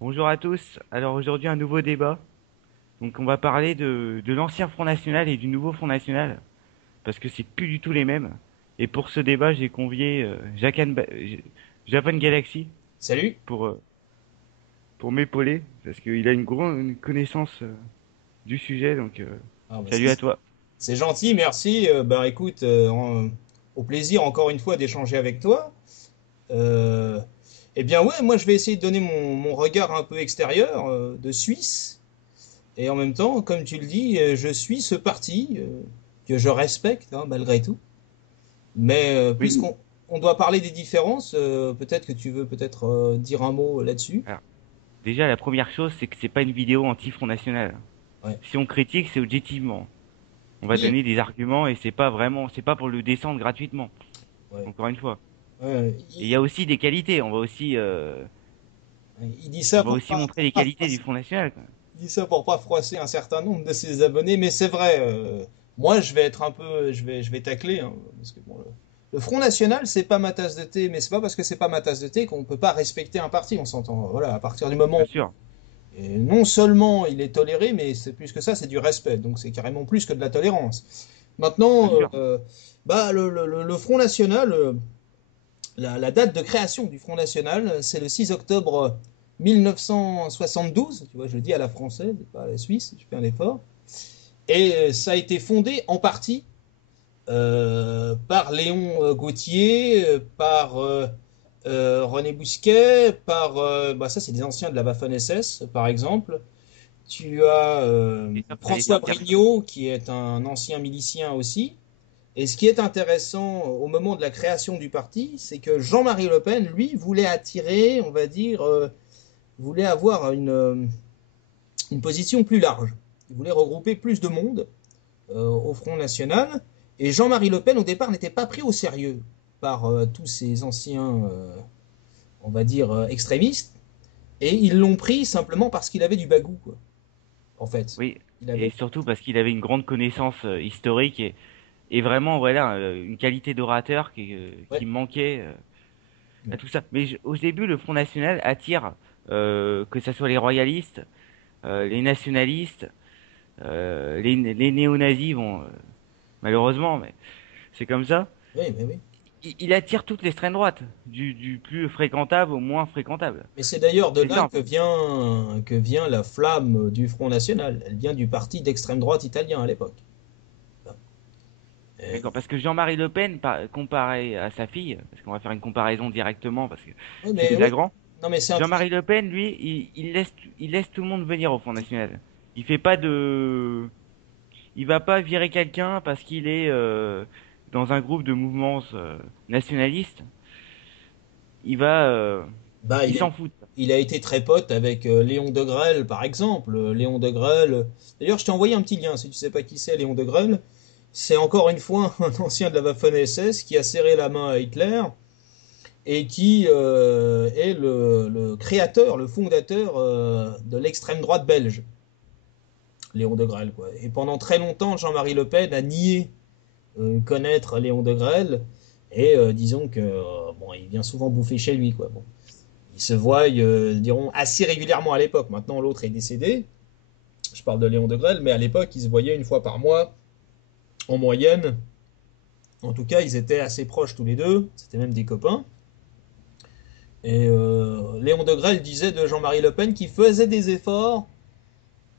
Bonjour à tous. Alors aujourd'hui un nouveau débat. Donc on va parler de l'ancien Front National et du nouveau Front National parce que c'est plus du tout les mêmes. Et pour ce débat, j'ai convié Japan Galaxy Salut. pour euh, pour m'épauler parce qu'il a une grande connaissance du sujet. Ah, bah, Salut à toi. c'est gentil, merci. Bah écoute, au plaisir encore une fois d'échanger avec toi. Euh, eh bien ouais, moi je vais essayer de donner mon regard un peu extérieur de Suisse. Et en même temps, comme tu le dis, je suis ce parti que je respecte hein, malgré tout. Mais Oui. puisqu'on doit parler des différences, peut-être que tu veux peut-être dire un mot là-dessus. Alors déjà la première chose, c'est que c'est pas une vidéo anti-Front National. Ouais. Si on critique, c'est objectivement. On va Oui. donner des arguments et c'est pas pour le descendre gratuitement. Ouais. Encore une fois. Ouais, Et il y a aussi des qualités. il dit On ça va aussi montrer pour les pas qualités du froisser. Front National, quoi. Il dit ça pour pas froisser un certain nombre de ses abonnés, mais c'est vrai. Moi, je vais être un peu, je vais tacler, hein, parce que bon, le Front National, c'est pas ma tasse de thé, mais c'est pas parce que c'est pas ma tasse de thé qu'on peut pas respecter un parti. On s'entend. Voilà, à partir du moment Bien où sûr, et non seulement il est toléré, mais c'est plus que ça, c'est du respect. Donc c'est carrément plus que de la tolérance. bien Maintenant, sûr. bah le Front National, la date de création du Front National, c'est le 6 octobre 1972. Tu vois, je le dis à la française, pas à la suisse, je fais un effort. Et ça a été fondé en partie par Léon Gauthier, par René Bousquet, par bah ça c'est des anciens de la Waffen SS par exemple. Tu as C'est sûr que ça allait François sortir ça. Brignot qui est un ancien milicien aussi. Et ce qui est intéressant au moment de la création du parti, c'est que Jean-Marie Le Pen, lui, voulait attirer, on va dire, voulait avoir une position plus large. Il voulait regrouper plus de monde au Front National. Et Jean-Marie Le Pen, au départ, n'était pas pris au sérieux par tous ces anciens, on va dire, extrémistes. Et ils l'ont pris simplement parce qu'il avait du bagou, quoi. En fait. Oui, Il et avait. surtout parce qu'il avait une grande connaissance historique et vraiment, voilà, une qualité d'orateur Ouais. qui manquait à tout ça. Au début, le Front National attire que ce soit les royalistes, les nationalistes, les néo-nazis, bon, malheureusement, mais c'est comme ça. Oui, mais oui. Il attire toute l'extrême droite, du plus fréquentable au moins fréquentable. Mais c'est d'ailleurs de C'est là ça, en fait. que vient la flamme du Front National. Elle vient du parti d'extrême droite italien à l'époque. Euh, D'accord, parce que Jean-Marie Le Pen, comparé à sa fille, parce qu'on va faire une comparaison directement, parce que oui, c'est mais oui. flagrant, Non, mais c'est Jean-Marie intelligent. Le Pen, lui, il laisse tout le monde venir au Front National. Il fait pas de... Il va pas virer quelqu'un parce qu'il est dans un groupe de mouvements nationalistes. Il va... Bah, il s'en fout. il a été très pote avec Léon Degrelle, par exemple. Léon Degrelle. D'ailleurs, je t'ai envoyé un petit lien si tu sais pas qui c'est, Léon Degrelle. C'est encore une fois un ancien de la Waffen SS qui a serré la main à Hitler et qui est le créateur, le fondateur de l'extrême droite belge. Léon Degrelle, quoi. Et pendant très longtemps, Jean-Marie Le Pen a nié connaître Léon Degrelle. Et disons que bon, il vient souvent bouffer chez lui, quoi. Bon, ils se voient, diront, assez régulièrement à l'époque. Maintenant, l'autre est décédé. Je parle de Léon Degrelle, mais à l'époque, ils se voyaient une fois par mois, en moyenne. En tout cas, ils étaient assez proches tous les deux. C'était même des copains. Et Léon Degrelle disait de Jean-Marie Le Pen qu'il faisait des efforts,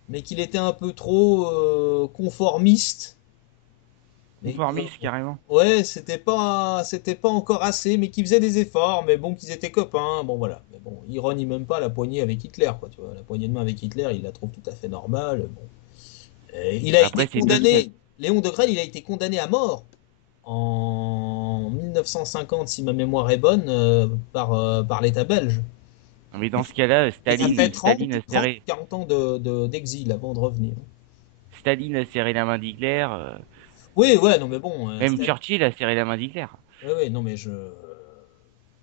mais qu'il était un peu trop conformiste. Mais Conformiste, carrément. ouais, c'était pas encore assez, mais qu'ils faisaient des efforts, mais bon, qu'ils étaient copains, bon voilà. Mais bon, il renie même pas la poignée avec Hitler, quoi, tu vois. La poignée de main avec Hitler, il la trouve tout à fait normale. Bon. Il a été Après, c'est deux... condamné, Léon Degrelle, il a été condamné à mort en 1950, si ma mémoire est bonne, par l'État belge. Mais dans ce cas-là, Il a fait Staline 30 40 ans d'exil avant de revenir. Staline a serré la main d'Hitler. Oui, ouais, non mais bon, Même Churchill a serré la main d'Hitler. ouais, ouais, non mais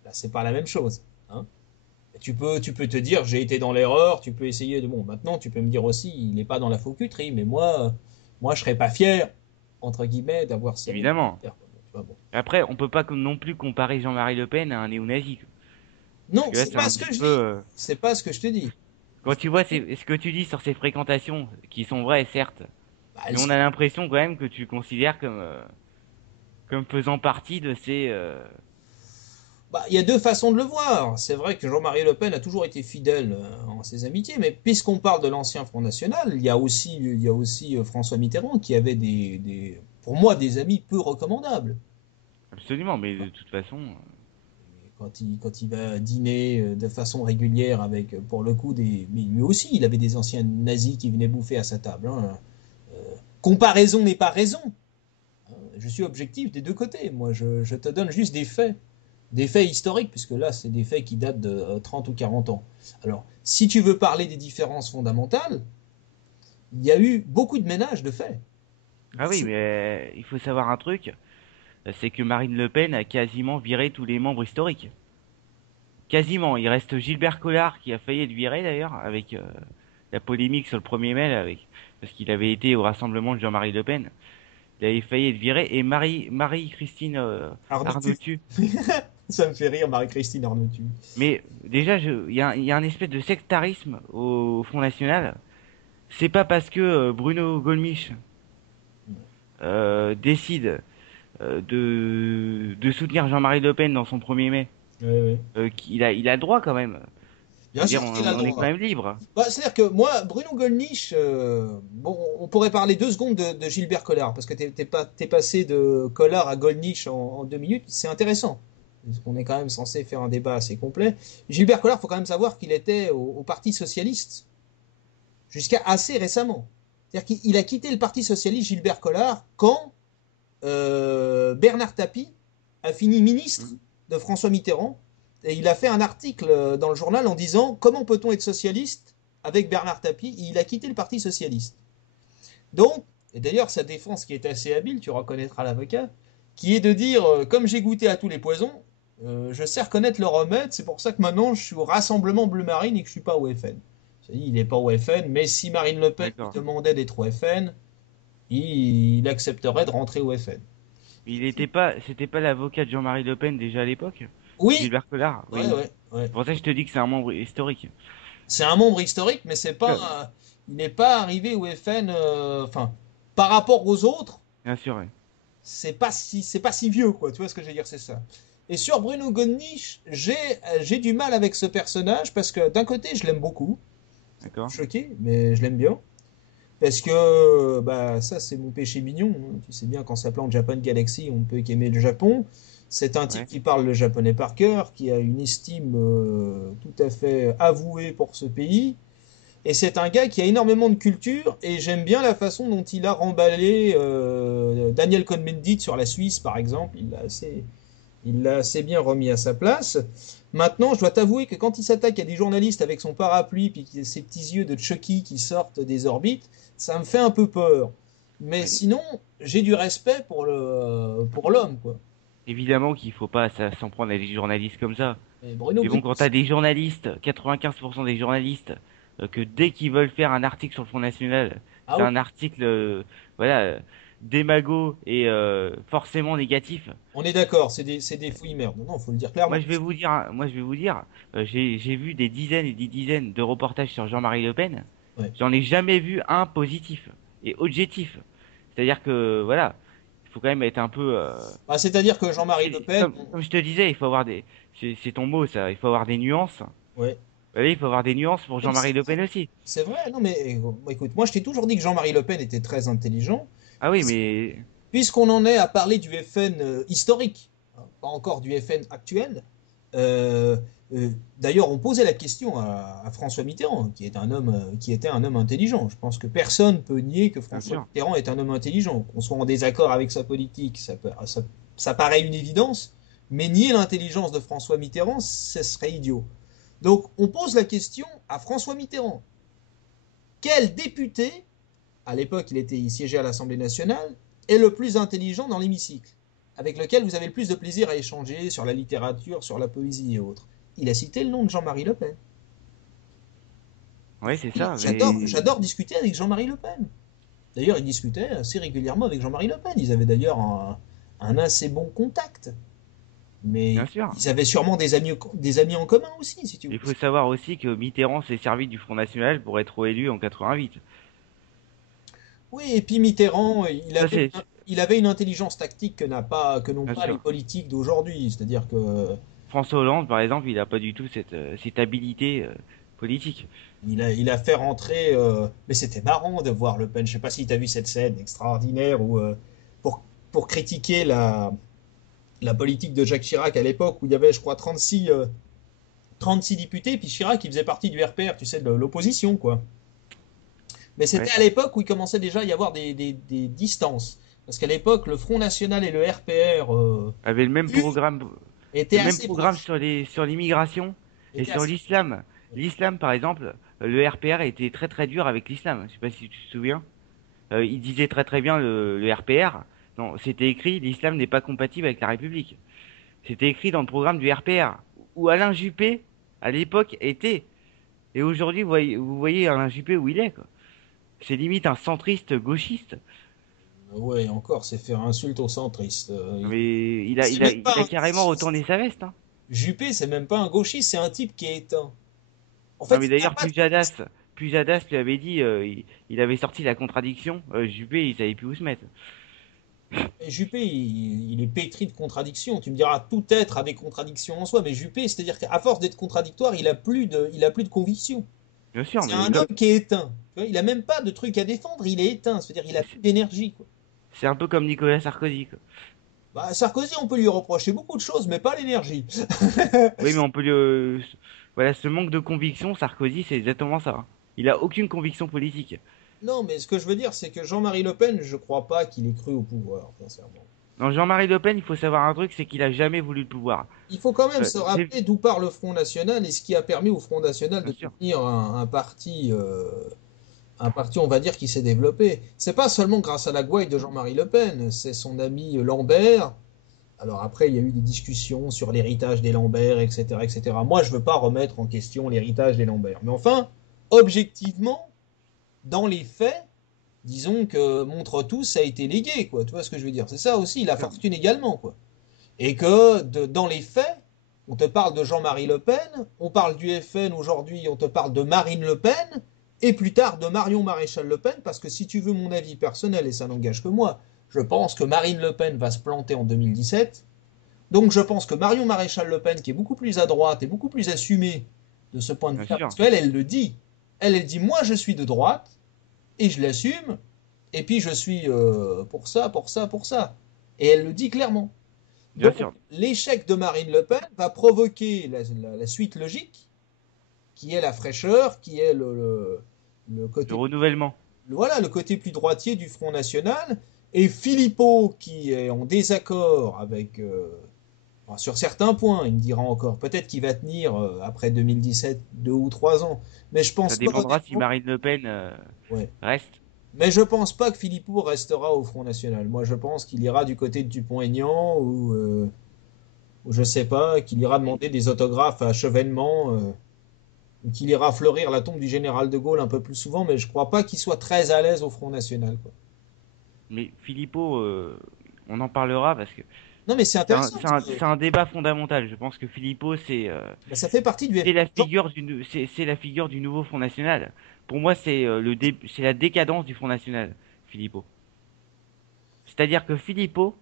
là, c'est pas la même chose, hein. Tu peux te dire, j'ai été dans l'erreur, tu peux essayer de... Bon, maintenant, tu peux me dire aussi, il n'est pas dans la faux cuterie, mais moi, je serais pas fier, entre guillemets, d'avoir serré la main Évidemment. d'Hitler, quoi. Bon, tu vois, bon. Après, on peut pas non plus comparer Jean-Marie Le Pen à un néo-nazi. Parce Non, que là, c'est c'est pas un ce petit que je peu... dis. C'est pas ce que je te dis. Quand tu vois ce que tu dis sur ces fréquentations, qui sont vraies, certes, Bah, mais on a l'impression quand même que tu considères comme faisant partie de ces... bah, il y a deux façons de le voir. C'est vrai que Jean-Marie Le Pen a toujours été fidèle en ses amitiés, mais puisqu'on parle de l'ancien Front National, il y a aussi François Mitterrand qui avait pour moi, des amis peu recommandables. Absolument, mais de toute façon... Quand il va dîner de façon régulière avec, pour le coup, mais lui aussi, il avait des anciens nazis qui venaient bouffer à sa table, hein. Comparaison n'est pas raison. Je suis objectif des deux côtés. Moi, je te donne juste des faits historiques, puisque là, c'est des faits qui datent de 30 ou 40 ans. Alors, si tu veux parler des différences fondamentales, il y a eu beaucoup de ménages de faits. Ah oui, mais il faut savoir un truc, c'est que Marine Le Pen a quasiment viré tous les membres historiques. Quasiment. Il reste Gilbert Collard qui a failli être viré d'ailleurs, avec la polémique sur le 1er mai, là, parce qu'il avait été au rassemblement de Jean-Marie Le Pen. Il avait failli être viré. Et Marie-Christine Arnautu. Arnautu. Ça me fait rire, Marie-Christine Arnautu. Mais déjà, il y a un espèce de sectarisme au Front National. C'est pas parce que Bruno Gollnisch décide de soutenir Jean-Marie Le Pen dans son 1er mai Ouais, ouais. qu'il a le droit quand même. Je Bien veux dire, sûr qu'il a le on est quand droit. même libre. Bah, c'est-à-dire que moi, Bruno Gollnisch, bon, on pourrait parler 2 secondes de Gilbert Collard, parce que t'es passé de Collard à Gollnisch en 2 minutes, c'est intéressant. Parce qu'on est quand même censé faire un débat assez complet. Gilbert Collard, faut quand même savoir qu'il était au Parti Socialiste jusqu'à assez récemment. C'est-à-dire qu'il a quitté le Parti Socialiste, Gilbert Collard, quand Bernard Tapie a fini ministre Mhm. de François Mitterrand, et il a fait un article dans le journal en disant comment peut-on être socialiste avec Bernard Tapie, et il a quitté le Parti Socialiste. Donc, et d'ailleurs sa défense qui est assez habile, tu reconnaîtras l'avocat, qui est de dire comme j'ai goûté à tous les poisons, je sais reconnaître le remède, c'est pour ça que maintenant je suis au Rassemblement Bleu Marine et que je suis pas au FN. Il n'est pas au FN, mais si Marine Le Pen lui D'accord. demandait d'être au FN, il accepterait de rentrer au FN. C'était pas l'avocat de Jean-Marie Le Pen déjà à l'époque? Oui, Gilbert Collard? ouais, Oui. ouais, ouais. C'est pour ça que je te dis que c'est un membre historique. C'est un membre historique, mais c'est pas, Que- il n'est pas arrivé au FN. Enfin, par rapport aux autres, Bien sûr, oui. c'est pas si vieux, quoi. Tu vois ce que je veux dire, c'est ça. Et sur Bruno Gollnisch, j'ai du mal avec ce personnage parce que d'un côté, je l'aime beaucoup. Ça peut te D'accord. choquer, mais je l'aime bien. Parce que bah, ça, c'est mon péché mignon, hein. Tu sais bien qu'en s'appelant Japan Galaxy, on ne peut qu'aimer le Japon. C'est un type Ouais. qui parle le japonais par cœur, qui a une estime tout à fait avouée pour ce pays. Et c'est un gars qui a énormément de culture, et j'aime bien la façon dont il a remballé Daniel Cohn-Bendit sur la Suisse, par exemple. Il l'a assez bien remis à sa place. Maintenant, je dois t'avouer que quand il s'attaque à des journalistes avec son parapluie puis qu'il a ses petits yeux de Chucky qui sortent des orbites, ça me fait un peu peur. Mais Ouais. sinon, j'ai du respect pour l'homme, quoi. Évidemment qu'il faut pas s'en prendre à des journalistes comme ça. Et Bruno Mais bon, quand Gollnisch, t'as des journalistes, 95% des journalistes, que dès qu'ils veulent faire un article sur le Front National, ah c'est oui, un article, voilà, démago et forcément négatif. on est d'accord, c'est des fouilles merdes. Non, faut le dire Moi, clairement. je vais vous dire, j'ai vu des dizaines et des dizaines de reportages sur Jean-Marie Le Pen. Ouais. J'en ai jamais vu un positif et objectif. C'est-à-dire que, voilà, il faut quand même être un peu, Bah, c'est-à-dire que Jean-Marie Le Pen, comme je te disais, il faut avoir c'est ton mot ça, il faut avoir des nuances. ouais. Oui, il faut avoir des nuances pour Non, mais c'est Jean-Marie Le vrai. Pen aussi. C'est vrai, non mais écoute, moi je t'ai toujours dit que Jean-Marie Le Pen était très intelligent, Ah oui, puis- mais puisqu'on en est à parler du FN historique, hein, pas encore du FN actuel. euh, D'ailleurs, on posait la question à François Mitterrand, qui était un homme intelligent. Je pense que personne ne peut nier que bien François sûr. Mitterrand est un homme intelligent. Qu'on soit en désaccord avec sa politique, ça paraît une évidence, mais nier l'intelligence de François Mitterrand, ce serait idiot. Donc, on pose la question à François Mitterrand. Quel député, à l'époque il siégeait à l'Assemblée nationale, est le plus intelligent dans l'hémicycle, avec lequel vous avez le plus de plaisir à échanger sur la littérature, sur la poésie et autres? Il a cité le nom de Jean-Marie Le Pen. Oui, c'est Oui, ça, j'adore, mais j'adore discuter avec Jean-Marie Le Pen. D'ailleurs, il discutait assez régulièrement avec Jean-Marie Le Pen. Ils avaient d'ailleurs un assez bon contact. bien Mais sûr. ils avaient sûrement des amis en commun aussi, si tu veux. Il faut savoir aussi que Mitterrand s'est servi du Front National pour être réélu en 88. Oui, et puis Mitterrand, Ça c'est, il avait une intelligence tactique que n'ont bien pas les sûr. politiques d'aujourd'hui. C'est-à-dire que François Hollande, par exemple, il a pas du tout cette habilité politique. il a fait rentrer. Mais c'était marrant de voir Le Pen. Je sais pas si tu as vu cette scène extraordinaire où, pour, pour critiquer la politique de Jacques Chirac à l'époque, où il y avait, je crois, 36 députés, puis Chirac, il faisait partie du RPR, tu sais, de l'opposition, quoi. Mais c'était Ouais. à l'époque où il commençait déjà à y avoir des distances. Parce qu'à l'époque, le Front National et le RPR Avait étaient le même assez programme proches. sur l'immigration et Étaient sur assez... l'islam. L'islam, par exemple, le RPR était très très dur avec l'islam. Je sais pas si tu te souviens. Il disait très très bien le RPR. Non, c'était écrit, l'islam n'est pas compatible avec la République. C'était écrit dans le programme du RPR, où Alain Juppé, à l'époque, était. Et aujourd'hui, vous voyez Alain Juppé où il est, quoi. C'est limite un centriste gauchiste. Ouais, encore, c'est faire insulte aux centristes. Mais C'est même il pas a un carrément retourné gauchiste. sa veste, hein. Juppé, c'est même pas un gauchiste, c'est un type qui est éteint. En Non, fait, mais il n'y a d'ailleurs, pas de gauchiste. Pujadas lui avait dit, il avait sorti la contradiction. Juppé, il savait plus où se mettre. Et Juppé, il est pétri de contradictions. Tu me diras, tout être a des contradictions en soi, mais Juppé, c'est-à-dire qu'à force d'être contradictoire, il a plus de conviction. Bien sûr, C'est mais un comme homme qui est éteint. Tu vois, il a même pas de truc à défendre, il est éteint. C'est-à-dire qu'il a plus d'énergie, quoi. c'est un peu comme Nicolas Sarkozy, quoi. Bah, Sarkozy, on peut lui reprocher beaucoup de choses, mais pas l'énergie. Oui, mais on peut voilà, ce manque de conviction, Sarkozy, c'est exactement ça, hein. Il a aucune conviction politique. Non, mais ce que je veux dire, c'est que Jean-Marie Le Pen, je crois pas qu'il ait cru au pouvoir, sincèrement. Non, Jean-Marie Le Pen, il faut savoir un truc, c'est qu'il a jamais voulu le pouvoir. Il faut quand même Euh, se j'ai- rappeler d'où part le Front National et ce qui a permis au Front National Bien de sûr. devenir un parti, on va dire, qui s'est développé. C'est pas seulement grâce à la gouaille de Jean-Marie Le Pen, c'est son ami Lambert. Alors après, il y a eu des discussions sur l'héritage des Lambert, etc., etc. Moi, je veux pas remettre en question l'héritage des Lambert. Mais enfin, objectivement, dans les faits, disons que Montretout a été légué, quoi. Tu vois ce que je veux dire? C'est ça aussi, la fortune également, quoi. Et que dans les faits, on te parle de Jean-Marie Le Pen, on parle du FN aujourd'hui, on te parle de Marine Le Pen, et plus tard de Marion Maréchal Le Pen, parce que si tu veux mon avis personnel, et ça n'engage que moi, je pense que Marine Le Pen va se planter en 2017. Donc je pense que Marion Maréchal Le Pen, qui est beaucoup plus à droite et beaucoup plus assumée de ce point de Bien vue-là, sûr. parce qu'elle, elle le dit. Elle dit, moi je suis de droite, et je l'assume, et puis je suis pour ça, pour ça, pour ça. Et elle le dit clairement. Bien Donc, sûr. l'échec de Marine Le Pen va provoquer la suite logique, qui est la fraîcheur, qui est le Le côté, renouvellement. voilà, le côté plus droitier du Front National, et Philippot, qui est en désaccord avec, enfin, sur certains points, il me dira encore, peut-être qu'il va tenir après 2017 2 ou 3 ans, mais je Ça pense pas dépendra si honnêtement, Marine Le Pen ouais. reste. Mais je pense pas que Philippot restera au Front National. Moi, je pense qu'il ira du côté de Dupont-Aignan ou je sais pas, qu'il ira Mais, demander des autographes à Chevènement, ou qu'il ira fleurir la tombe du général de Gaulle un peu plus souvent, mais je crois pas qu'il soit très à l'aise au Front National, quoi. mais Philippot, on en parlera parce que Non, mais c'est intéressant parce que c'est un débat fondamental. Je pense que Philippot, bah, ça fait partie du c'est la Front. figure c'est la figure du nouveau Front National. Pour moi, c'est la décadence du Front National, Philippot. C'est-à-dire que Philippot,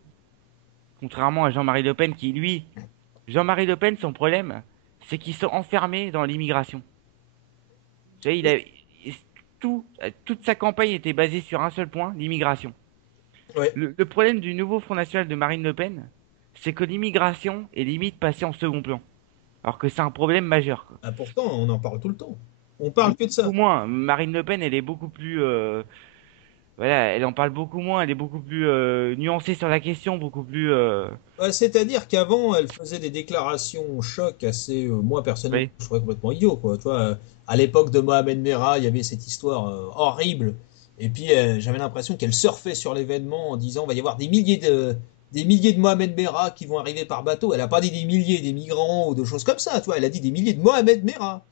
contrairement à Jean-Marie Le Pen, qui lui, Jean-Marie Le Pen, son problème, c'est qu'ils sont enfermés dans l'immigration. Tu sais, toute sa campagne était basée sur un seul point, l'immigration. Ouais. Le problème du nouveau Front National de Marine Le Pen, c'est que l'immigration est limite passée en second plan. Alors que c'est un problème majeur, quoi. Ah, pourtant, on en parle tout le temps. On parle que de ça. Beaucoup moins. Marine Le Pen, elle est beaucoup plus, voilà, elle en parle beaucoup moins. Elle est beaucoup plus nuancée sur la question, beaucoup plus, Bah, c'est-à-dire qu'avant, elle faisait des déclarations choc assez, moi personnellement, oui, je trouvais complètement idiot, quoi. Tu vois, à l'époque de Mohamed Merah, il y avait cette histoire horrible. Et puis, j'avais l'impression qu'elle surfait sur l'événement en disant, il va y avoir des milliers de Mohamed Merah qui vont arriver par bateau. Elle a pas dit des milliers, des migrants ou de choses comme ça, tu vois. Elle a dit des milliers de Mohamed Merah.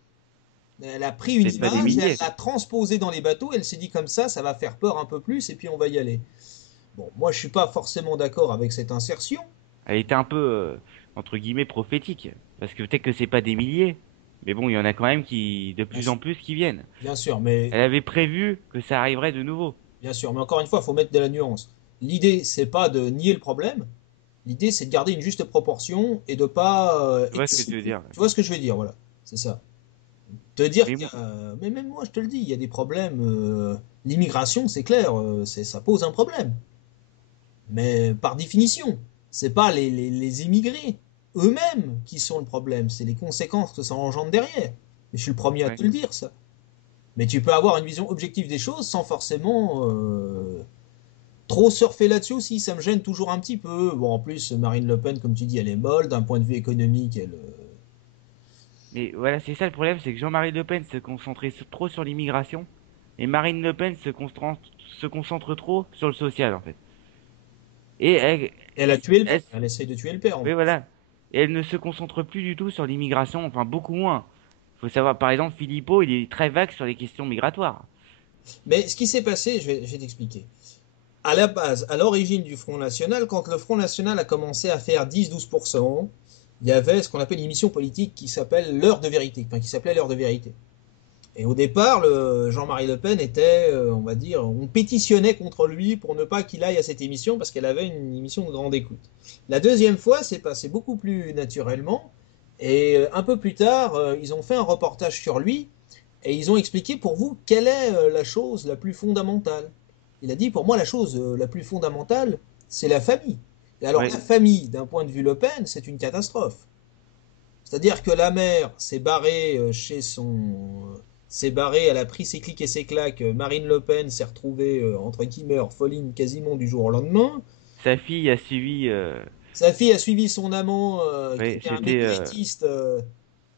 Elle a pris une peut-être pas des image, et elle milliers. l'a transposée dans les bateaux. Elle s'est dit comme ça va faire peur un peu plus, et puis on va y aller. Bon, moi, je suis pas forcément d'accord avec cette insertion. Elle était un peu, entre guillemets prophétique. Parce que peut-être que c'est pas des milliers, mais bon, il y en a quand même qui, de Bien plus sûr, en plus, qui viennent. bien sûr, mais Elle avait prévu que ça arriverait de nouveau. bien sûr, mais encore une fois, il faut mettre de la nuance. L'idée, c'est pas de nier le problème. L'idée, c'est de garder une juste proportion et de pas Tu vois ce que tu veux exciter. dire? Tu vois ce que je veux dire, voilà. C'est ça. Te dire Mais qu'il y moi, a... Mais même moi, je te le dis, il y a des problèmes. L'immigration, c'est clair, ça pose un problème. Mais par définition, c'est pas les immigrés eux-mêmes qui sont le problème, c'est les conséquences que ça engendre derrière. Et je suis le premier à ouais. te le dire, ça. Mais tu peux avoir une vision objective des choses sans forcément trop surfer là-dessus aussi. Ça me gêne toujours un petit peu. Bon, en plus, Marine Le Pen, comme tu dis, elle est molle. D'un point de vue économique, elle. Mais voilà, c'est ça le problème, c'est que Jean-Marie Le Pen se concentrait trop sur l'immigration, et Marine Le Pen se concentre trop sur le social, en fait. Et Elle a tué le père. elle, Elle essaye de tuer le père en oui, plus. voilà. Et elle ne se concentre plus du tout sur l'immigration, enfin beaucoup moins. Faut savoir, par exemple, Philippot, il est très vague sur les questions migratoires. Mais ce qui s'est passé, je vais t'expliquer. À la base, à l'origine du Front National, quand le Front National a commencé à faire 10-12%, il y avait ce qu'on appelle une émission politique qui s'appelle l'heure de vérité, enfin qui s'appelait l'heure de vérité. Et au départ, Jean-Marie Le Pen était, on va dire, on pétitionnait contre lui pour ne pas qu'il aille à cette émission parce qu'elle avait une émission de grande écoute. La deuxième fois, c'est passé beaucoup plus naturellement. Et un peu plus tard, ils ont fait un reportage sur lui et ils ont expliqué pour vous quelle est la chose la plus fondamentale. Il a dit, pour moi, la chose la plus fondamentale, c'est la famille. Et alors, la Oui, famille, d'un point de vue Le Pen, c'est une catastrophe. C'est-à-dire que la mère s'est barrée chez son. S'est barrée, elle a pris ses clics et ses claques. Marine Le Pen s'est retrouvée, entre guillemets, orpheline quasiment du jour au lendemain. sa fille a suivi. Sa fille a suivi son amant, qui Oui, était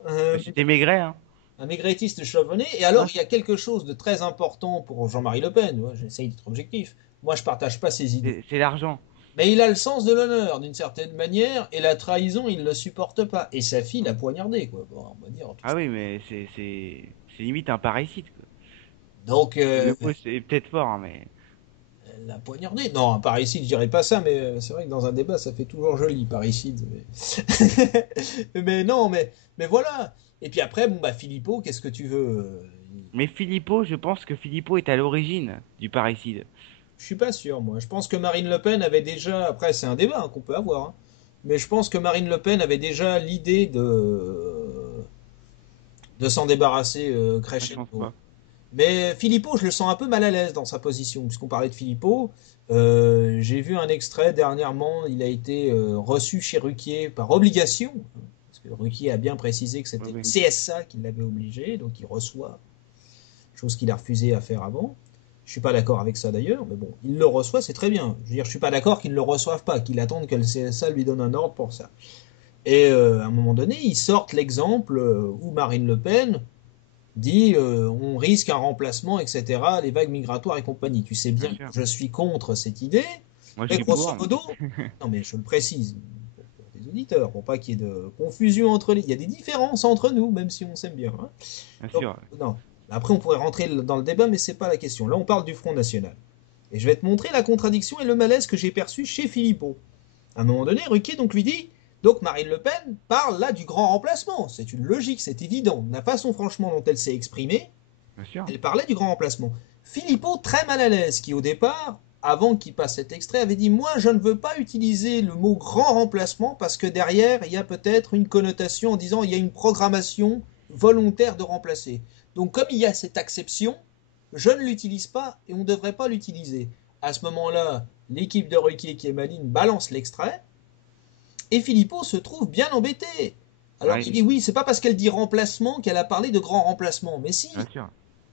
un, c'était Maigret, hein. un maigretiste chevronné. Et alors, Ouais, il y a quelque chose de très important pour Jean-Marie Le Pen. Ouais, j'essaye d'être objectif. Moi, je partage pas ses idées. c'est l'argent. Mais il a le sens de l'honneur, d'une certaine manière, et la trahison, il ne le supporte pas. Et sa fille l'a poignardé, quoi. Bon, on va dire tout Ah ça. oui, mais c'est limite un parricide, quoi. Donc, Le mot c'est peut-être fort, hein, mais elle l'a poignardé. Non, parricide, je dirais pas ça, mais c'est vrai que dans un débat, ça fait toujours joli, parricide. Mais non, mais voilà. Et puis après, bon, bah, Philippot, qu'est-ce que tu veux mais Philippot, je pense que Philippot est à l'origine du parricide. Je suis pas sûr, moi. Je pense que Marine Le Pen avait déjà. Après, c'est un débat hein, qu'on peut avoir. Hein. Mais je pense que Marine Le Pen avait déjà l'idée de s'en débarrasser Ah, je pense crescendo. pas. Mais Philippot, je le sens un peu mal à l'aise dans sa position, puisqu'on parlait de Philippot. J'ai vu un extrait dernièrement, il a été reçu chez Ruquier par obligation, hein, parce que Ruquier a bien précisé que Oui, c'était le oui. CSA qui l'avait obligé, donc il reçoit, chose qu'il a refusé à faire avant. Je suis pas d'accord avec ça d'ailleurs, mais bon, il le reçoit, c'est très bien. Je veux dire, je suis pas d'accord qu'il ne le reçoive pas, qu'il attende que le CSA lui donne un ordre pour ça. Et à un moment donné, ils sortent l'exemple où Marine Le Pen dit on risque un remplacement, etc., les vagues migratoires et compagnie. Tu sais Bien bien que sûr. je suis contre cette idée, Moi, je mais suis grosso pour, mais modo, non mais je le précise pour les auditeurs, pour pas qu'il y ait de confusion entre les... Il y a des différences entre nous, même si on s'aime bien. Hein. bien Donc, sûr. non. Après, on pourrait rentrer dans le débat, mais c'est pas la question. Là, on parle du Front National. Et je vais te montrer la contradiction et le malaise que j'ai perçu chez Philippot. À un moment donné, Ruquier donc lui dit donc Marine Le Pen parle là du grand remplacement. C'est une logique, c'est évident. La façon franchement dont elle s'est exprimée, Bien sûr. elle parlait du grand remplacement. Philippot, très mal à l'aise, qui au départ, avant qu'il passe cet extrait, avait dit moi je ne veux pas utiliser le mot grand remplacement parce que derrière il y a peut-être une connotation en disant il y a une programmation volontaire de remplacer. Donc comme il y a cette acception, je ne l'utilise pas et on ne devrait pas l'utiliser. À ce moment-là, l'équipe de Ruquier qui est maligne balance l'extrait et Philippot se trouve bien embêté. Alors il Oui, dit oui, c'est pas parce qu'elle dit remplacement qu'elle a parlé de grand remplacement. Mais si, bien sûr.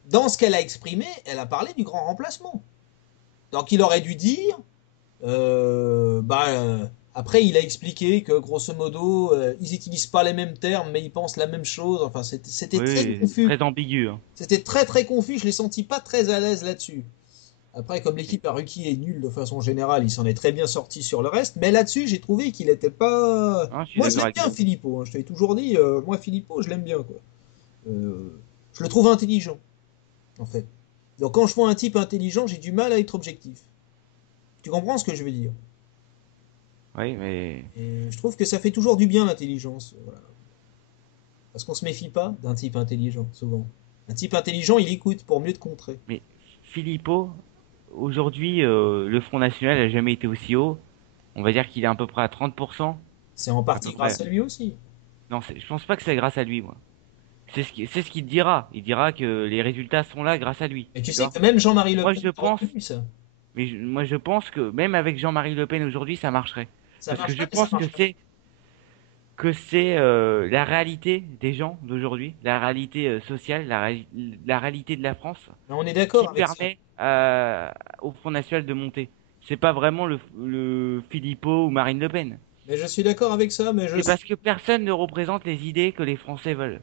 dans ce qu'elle a exprimé, elle a parlé du grand remplacement. Donc il aurait dû dire, après il a expliqué que grosso modo, ils n'utilisent pas les mêmes termes, mais ils pensent la même chose. Enfin, c'était très Oui, confus. très ambigu, hein. C'était très très confus. Je l'ai senti pas très à l'aise là-dessus. Après, comme l'équipe à Ruki est nulle de façon générale, il s'en est très bien sorti sur le reste. Mais là-dessus, j'ai trouvé qu'il était pas. Ah, je suis Moi, je d'accord l'aime avec bien, toi. Philippot. Hein. Je t'avais toujours dit, moi, Philippot, je l'aime bien, quoi. Je le trouve intelligent, en fait. Donc, quand je vois un type intelligent, j'ai du mal à être objectif. Tu comprends ce que je veux dire? Oui, mais Et je trouve que ça fait toujours du bien l'intelligence. Voilà. Parce qu'on se méfie pas d'un type intelligent, souvent. Un type intelligent, il écoute pour mieux te contrer. mais Philippot, aujourd'hui, le Front National a jamais été aussi haut. On va dire qu'il est à peu près à 30%, C'est en à peu partie près. grâce à lui aussi. Non, je pense pas que c'est grâce à lui, moi. C'est ce qu'il dira. Il dira que les résultats sont là grâce à lui. Et tu Tu sais vois? que même Jean-Marie Le Moi, Pen je a pense, reconnu ça. moi, je pense que même avec Jean-Marie Le Pen aujourd'hui, ça marcherait. Ça Parce que je marcherait, mais ça pense marcherait. que c'est la réalité des gens d'aujourd'hui, la réalité sociale, la réalité de la France, Mais on est qui d'accord avec ça. permet au Front National de monter. C'est pas vraiment le Philippot ou Marine Le Pen. Mais je suis d'accord avec ça, mais je C'est suis... parce que personne ne représente les idées que les Français veulent.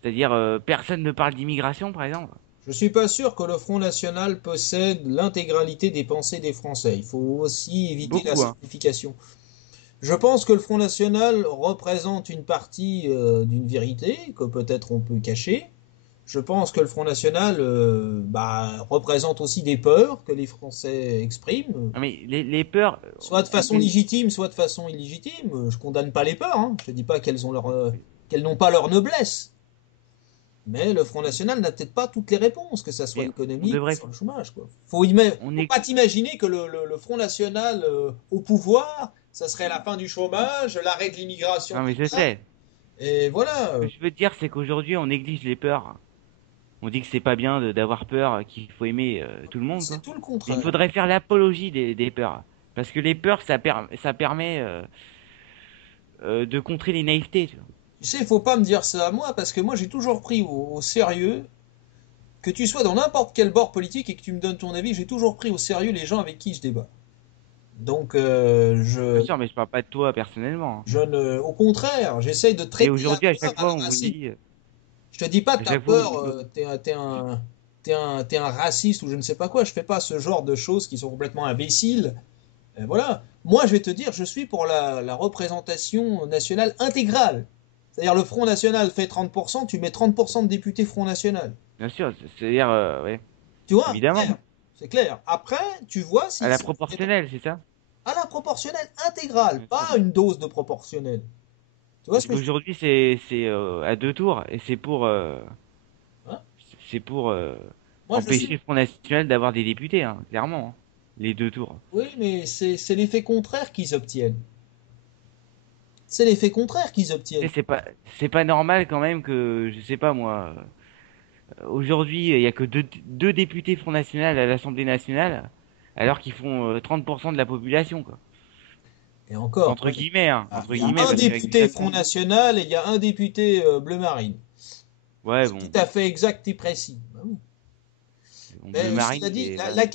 C'est-à-dire, personne ne parle d'immigration, par exemple. Je suis pas sûr que le Front National possède l'intégralité des pensées des Français. Il faut aussi éviter la Beaucoup, hein. simplification. Je pense que le Front National représente une partie d'une vérité que peut-être on peut cacher. Je pense que le Front National représente aussi des peurs que les Français expriment, Non, mais les peurs, soit de façon légitime, soit de façon illégitime. Je condamne pas les peurs, hein. Je dis pas qu'elles n'ont pas leur noblesse. Mais le Front National n'a peut-être pas toutes les réponses, que ça soit mais on économique, devrait, sur le chômage, quoi. on Faut est, pas t'imaginer que le Front National au pouvoir, ça serait la fin du chômage, l'arrêt de l'immigration non mais je totale. sais. Et voilà, Ce que je veux te dire, c'est qu'aujourd'hui, on néglige les peurs. On dit que c'est pas bien d'avoir peur, qu'il faut aimer tout le monde, c'est quoi. tout le Mais il contraire. faudrait faire l'apologie des peurs. Parce que les peurs, ça permet de contrer les naïvetés, tu vois. Tu sais, il faut pas me dire ça à moi, parce que moi j'ai toujours pris au sérieux, que tu sois dans n'importe quel bord politique et que tu me donnes ton avis, j'ai toujours pris au sérieux les gens avec qui je débat. Donc Bien sûr, mais je parle pas de toi personnellement, hein. au contraire, j'essaye de Et traiter la aujourd'hui, à peur chaque à la fois, on vous racine. dit, Je te dis pas à que t'as chaque fois, peur, t'es un raciste ou je ne sais pas quoi. Je fais pas ce genre de choses qui sont complètement imbéciles. Voilà. Moi, je vais te dire, je suis pour la représentation nationale intégrale. C'est-à-dire le Front National fait 30%, tu mets 30% de députés Front National. bien sûr, c'est-à-dire, ouais, Tu vois, évidemment, clair. C'est clair. Après, tu vois à si la ça proportionnelle, c'est ça? à la proportionnelle intégrale, Bien sûr. pas une dose de proportionnelle. Tu vois Parce ce que je veux qu'aujourd'hui, c'est à deux tours, et dire, hein? c'est pour Moi, je empêcher suis. le Front National d'avoir des députés, hein, clairement, hein. Les deux tours. Oui, mais c'est l'effet contraire qu'ils obtiennent. C'est l'effet contraire qu'ils Tu obtiennent. sais, c'est pas normal quand même que, je sais pas moi, aujourd'hui, il y a que deux députés Front National à l'Assemblée nationale, alors qu'ils font 30% de la population, quoi. Et encore, Entre guillemets, hein, ah, entre il y a guillemets, un parce qu'avec député chaque Front monde. National et il y a un député Bleu Marine. Ouais, C'est bon, tout à fait exact et précis. Bah oui. bon, Bleu Mais Marine, cela dit, c'est, ouais. la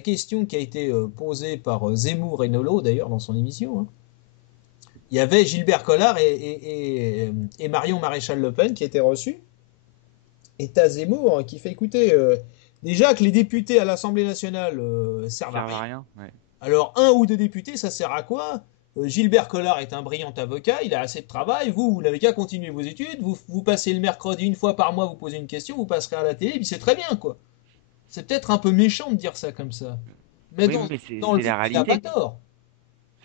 question qui a été posée par Zemmour et Nolo d'ailleurs dans son émission, hein, il y avait Gilbert Collard et Marion Maréchal Le Pen qui étaient reçus. Et t'as Zemmour qui fait écouter déjà que les députés à l'Assemblée nationale Ça servent à sert à rien. rien, ouais. Alors, un ou deux députés, ça sert à quoi? Gilbert Collard est un brillant avocat, il a assez de travail, vous n'avez qu'à continuer vos études, vous passez le mercredi une fois par mois, vous posez une question, vous passerez à la télé, et puis c'est très bien, quoi. C'est peut-être un peu méchant de dire ça comme ça. Mais Oui, mais dans le c'est fond, la il n'a pas réalité. tort.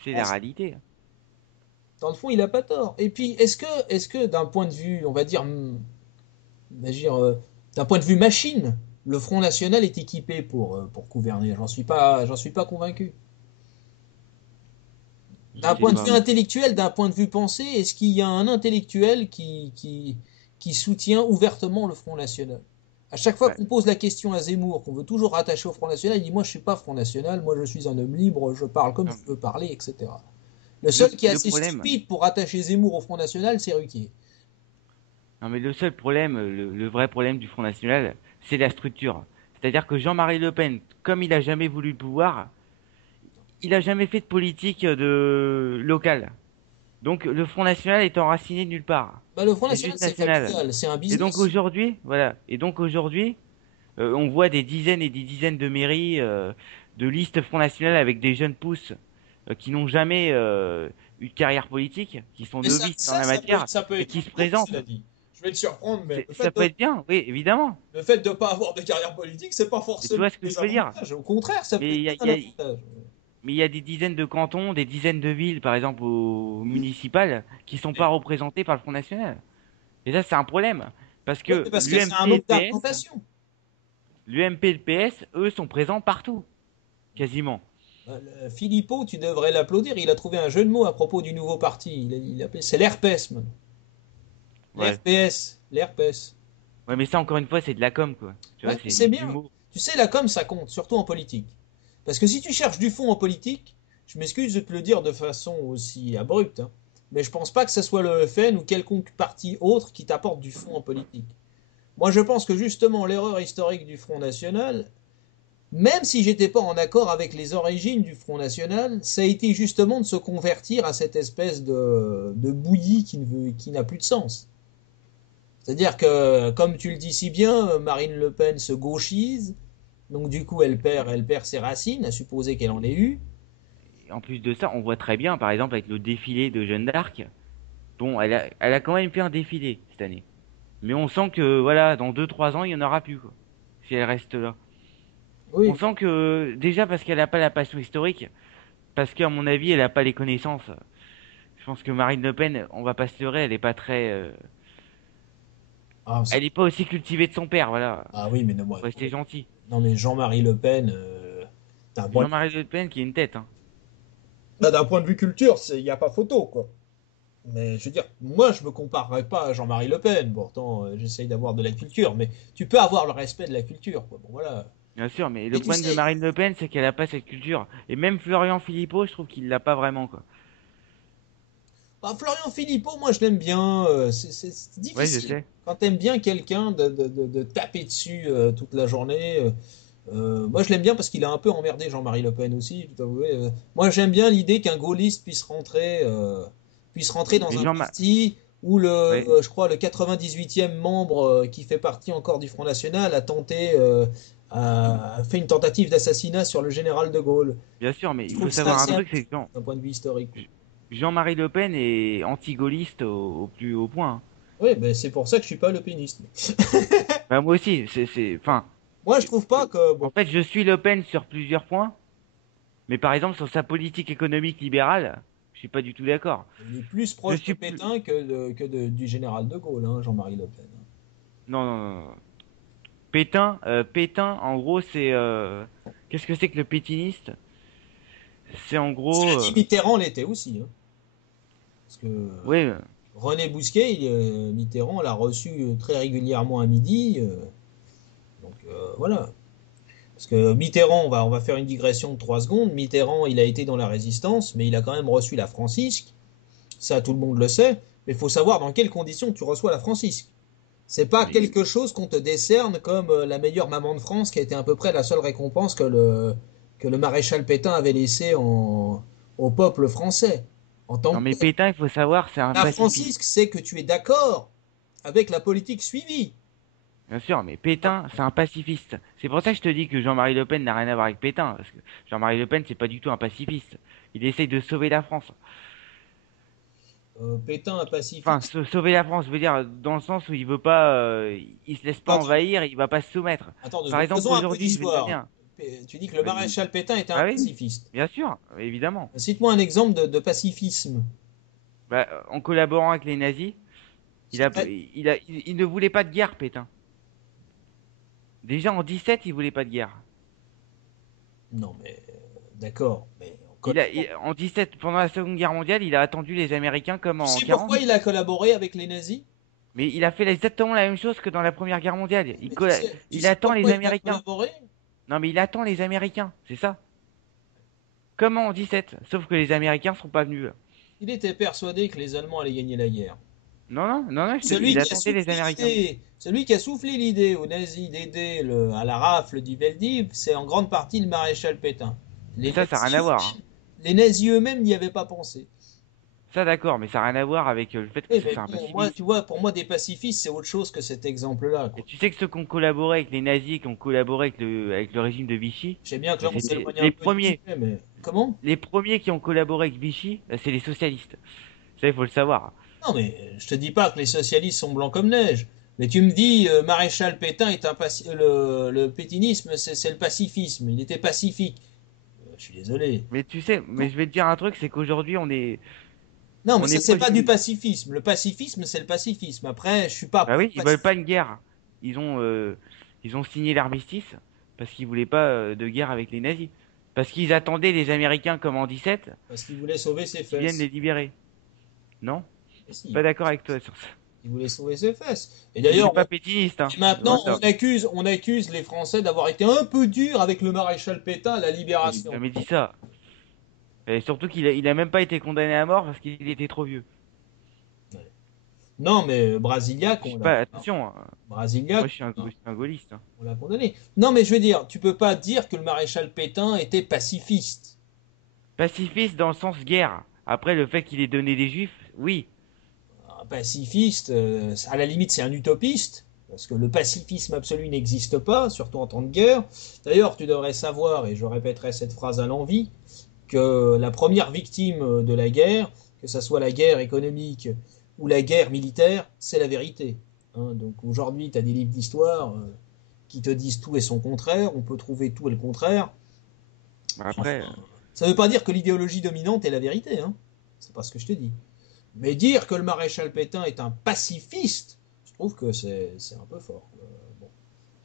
C'est la réalité. Dans le fond, il n'a pas tort. Et puis, est-ce que d'un point de vue, on va dire d'un point de vue machine, le Front National est équipé pour gouverner? J'en suis pas convaincu. Je D'un sais point de pas, vue moi. intellectuel, d'un point de vue pensée, est-ce qu'il y a un intellectuel qui soutient ouvertement le Front National? À chaque fois Bah, qu'on pose la question à Zemmour, qu'on veut toujours rattacher au Front National, il dit moi je suis pas Front National, moi je suis un homme libre, je parle comme je veux parler, etc. Le seul qui est le assez problème, stupide pour rattacher Zemmour au Front National, c'est Ruquier. non mais le seul problème, le vrai problème du Front National, c'est la structure. C'est-à-dire que Jean-Marie Le Pen, comme il a jamais voulu le pouvoir, il a jamais fait de politique de locale. Donc le Front National est enraciné nulle part. Bah, le Front C'est National juste c'est national. familial, c'est un Et donc business. aujourd'hui, voilà. Et donc aujourd'hui, on voit des dizaines et des dizaines de mairies, de listes Front National avec des jeunes pousses qui n'ont jamais eu de carrière politique, qui sont Mais novices en la matière ça peut et être qui se un groupe, présentent. cela dit. vais te surprendre, mais Ça peut être bien, oui, évidemment. le fait de pas avoir de carrière politique, c'est pas Et tu forcément vois ce que je des veux dire? avantages. Au contraire, ça peut Mais être un avantage. il y a des dizaines de cantons, des dizaines de villes, par exemple au municipal, qui sont pas représentés par le Front National. Et ça, c'est un problème. Parce Oui, que mais parce que c'est un manque d'implantation. l'UMP et le PS, eux, sont présents partout, quasiment. Philippot, tu devrais l'applaudir. Il a trouvé un jeu de mots à propos du nouveau parti. C'est l'RPS, maintenant. Ouais. L'RPS. L'RPS. Ouais, mais ça, encore une fois, c'est de la com, quoi. Tu Ouais, vois, mais c'est c'est du bien. mot. Tu sais, la com, ça compte, surtout en politique. Parce que si tu cherches du fond en politique, je m'excuse de te le dire de façon aussi abrupte, hein, mais je pense pas que ce soit le FN ou quelconque parti autre qui t'apporte du fond en politique. Moi, je pense que justement, l'erreur historique du Front National, même si j'étais pas en accord avec les origines du Front National, ça a été justement de se convertir à cette espèce de bouillie qui n'a plus de sens. C'est-à-dire que, comme tu le dis si bien, Marine Le Pen se gauchise, donc du coup elle perd ses racines, à supposer qu'elle en ait eu. Et en plus de ça, on voit très bien, par exemple, avec le défilé de Jeanne d'Arc. Bon, elle a quand même fait un défilé cette année. Mais on sent que, voilà, dans 2 3 ans, il y en aura plus, quoi. Si elle reste là. On Oui. sent que, déjà parce qu'elle n'a pas la passion historique, parce qu'à mon avis, elle n'a pas les connaissances. Je pense que Marine Le Pen, on va pas se leurrer, elle est pas très, Ah, elle est pas aussi cultivée de son père, voilà. ah oui, mais non, moi, Faut rester gentil. non, mais Jean-Marie Le Pen, d'un point, Jean-Marie Le Pen qui a une tête, hein. bah, d'un point de vue culture, il n'y a pas photo, quoi. Mais je veux dire, moi, je me comparerais pas à Jean-Marie Le Pen. Pourtant, j'essaye d'avoir de la culture, mais tu peux avoir le respect de la culture, quoi. Bon, voilà. Bien sûr, mais Et le tu problème de sais, Marine Le Pen, c'est qu'elle a pas cette culture. Et même Florian Philippot, je trouve qu'il l'a pas vraiment, quoi. bah, Florian Philippot, moi, je l'aime bien. C'est Ouais, je difficile. sais. Quand t'aimes bien quelqu'un de taper dessus toute la journée. Moi, je l'aime bien parce qu'il a un peu emmerdé Jean-Marie Le Pen aussi, tout avoué. Moi, j'aime bien l'idée qu'un gaulliste puisse rentrer dans Mais un Jean-Marie, parti où ouais, je crois, le 98e membre qui fait partie encore du Front National a a fait une tentative d'assassinat sur le général de Gaulle. bien sûr, mais Je il trouve faut ça savoir un assez truc, amusant c'est que d'un point de vue historique. Jean-Marie Le Pen est anti-gaulliste au plus haut point, hein. Oui, ben c'est pour ça que je suis pas le péniste. Bah, moi aussi, enfin, Moi, je trouve pas que en bon, fait, je suis Le Pen sur plusieurs points, mais par exemple, sur sa politique économique libérale, je suis pas du tout d'accord. il est plus Je proche de suis plus, Pétain du général de Gaulle, hein, Jean-Marie Le Pen. non, non, non, non. Pétain, en gros, qu'est-ce que c'est que le pétiniste? C'est en Cela gros, dit, Mitterrand l'était aussi, hein. Parce que ouais, René Bousquet, Mitterrand l'a reçu très régulièrement à midi. Voilà. Parce que Mitterrand, on va faire une digression de 3 secondes. Mitterrand, il a été dans la résistance, mais il a quand même reçu la Francisque. Ça, tout le monde le sait. Mais il faut savoir dans quelles conditions tu reçois la Francisque. C'est pas mais quelque chose qu'on te décerne comme la meilleure maman de France, qui a été à peu près la seule récompense que le maréchal Pétain avait laissée au peuple français. En tant non, que mais tel. Pétain, il faut savoir, c'est un La pacifiste. Francisque, c'est que tu es d'accord avec la politique suivie. Bien sûr, mais Pétain, c'est un pacifiste. C'est pour ça que je te dis que Jean-Marie Le Pen n'a rien à voir avec Pétain, parce que Jean-Marie Le Pen, c'est pas du tout un pacifiste. Il essaye de sauver la France. Pétain, un Enfin, pacifiste. sauver la France, je veux dire, dans le sens où il veut pas, il se laisse pas Attends, envahir, il va pas se soumettre. attends 2 Par secondes. exemple, Faisons un peu aujourd'hui, je vais te donner d'histoire. un. Tu dis que le Vas-y. maréchal Pétain était un Bah oui, pacifiste. bien sûr, évidemment. Cite-moi un exemple de pacifisme. Bah, en collaborant avec les nazis, il ne voulait pas de guerre, Pétain. Déjà en 17, il voulait pas de guerre. Non, mais d'accord. Mais En 17, pendant la Seconde Guerre mondiale, il a attendu les Américains comme tu en sais pourquoi 40. il a collaboré avec les nazis? Mais il a fait exactement la même chose que dans la Première Guerre mondiale. Mais tu Il sais attend les pourquoi il a Américains. collaboré? Non, mais il attend les Américains, c'est ça. Comme en 17. Sauf que les Américains sont pas venus. Il était persuadé que les Allemands allaient gagner la guerre. Non, non, non, non, il attendait les Américains. Celui qui a soufflé l'idée aux nazis d'aider à la rafle du Veldiv, c'est en grande partie le maréchal Pétain. Mais Les ça n'a nazis rien à voir, hein. eux-mêmes, les nazis eux-mêmes n'y avaient pas pensé. Ça, d'accord, mais ça n'a rien à voir avec le fait que Oui, ce mais soit un bon, moi, pacifiste. tu vois, pour moi, des pacifistes, c'est autre chose que cet exemple-là, Et quoi. tu sais que ceux qui ont collaboré avec les nazis, qui ont collaboré avec le régime de Vichy, Je sais bien que bah, là, on c'est s'éloigne un les peu du premiers. sujet, mais comment? Les premiers qui ont collaboré avec Vichy, bah, c'est les socialistes. Ça, il faut le savoir. Non, mais je te dis pas que les socialistes sont blancs comme neige. Mais tu me dis, Maréchal Pétain est le pétinisme, c'est le pacifisme. Il était pacifique. Je suis désolé. Mais tu sais, mais Non, je vais te dire un truc, c'est qu'aujourd'hui non, mais on est ça, c'est proche pas du d'une. pacifisme. Le pacifisme, c'est le pacifisme. Après, je suis pas Bah pour oui, le ils veulent pas pacifisme une guerre. Ils ont signé l'armistice parce qu'ils voulaient pas de guerre avec les nazis. Parce qu'ils attendaient les Américains comme en 17 parce qu'il voulait sauver ses qui viennent les fesses. libérer. Non? Et si, Pas d'accord avec toi sur ça. il voulait sauver ses fesses. Et Il est d'ailleurs, pas pétiniste, hein. et maintenant, Loin de là. on accuse les Français d'avoir été un peu durs avec le maréchal Pétain à la Mais il a Libération. jamais dit ça. Et surtout il a même pas été condamné à mort parce qu'il était trop vieux. Non, mais Brasiliac, Je sais pas, attention, hein. Moi Brasiliac, je suis un gaulliste, hein. on l'a condamné. Non, mais je veux dire, tu peux pas dire que le maréchal Pétain était pacifiste. Pacifiste dans le sens guerre. Après, le fait qu'il ait donné des juifs, oui. Un pacifiste, à la limite, c'est un utopiste, parce que le pacifisme absolu n'existe pas, surtout en temps de guerre. D'ailleurs, tu devrais savoir, et je répéterai cette phrase à l'envi, que la première victime de la guerre, que ce soit la guerre économique ou la guerre militaire, c'est la vérité. Hein, donc aujourd'hui, tu as des livres d'histoire qui te disent tout et son contraire, on peut trouver tout et le contraire. Après, Enfin, ça ne veut pas dire que l'idéologie dominante est la vérité, hein. C'est pas ce que je te dis. Mais dire que le maréchal Pétain est un pacifiste, je trouve que c'est un peu fort. Bon.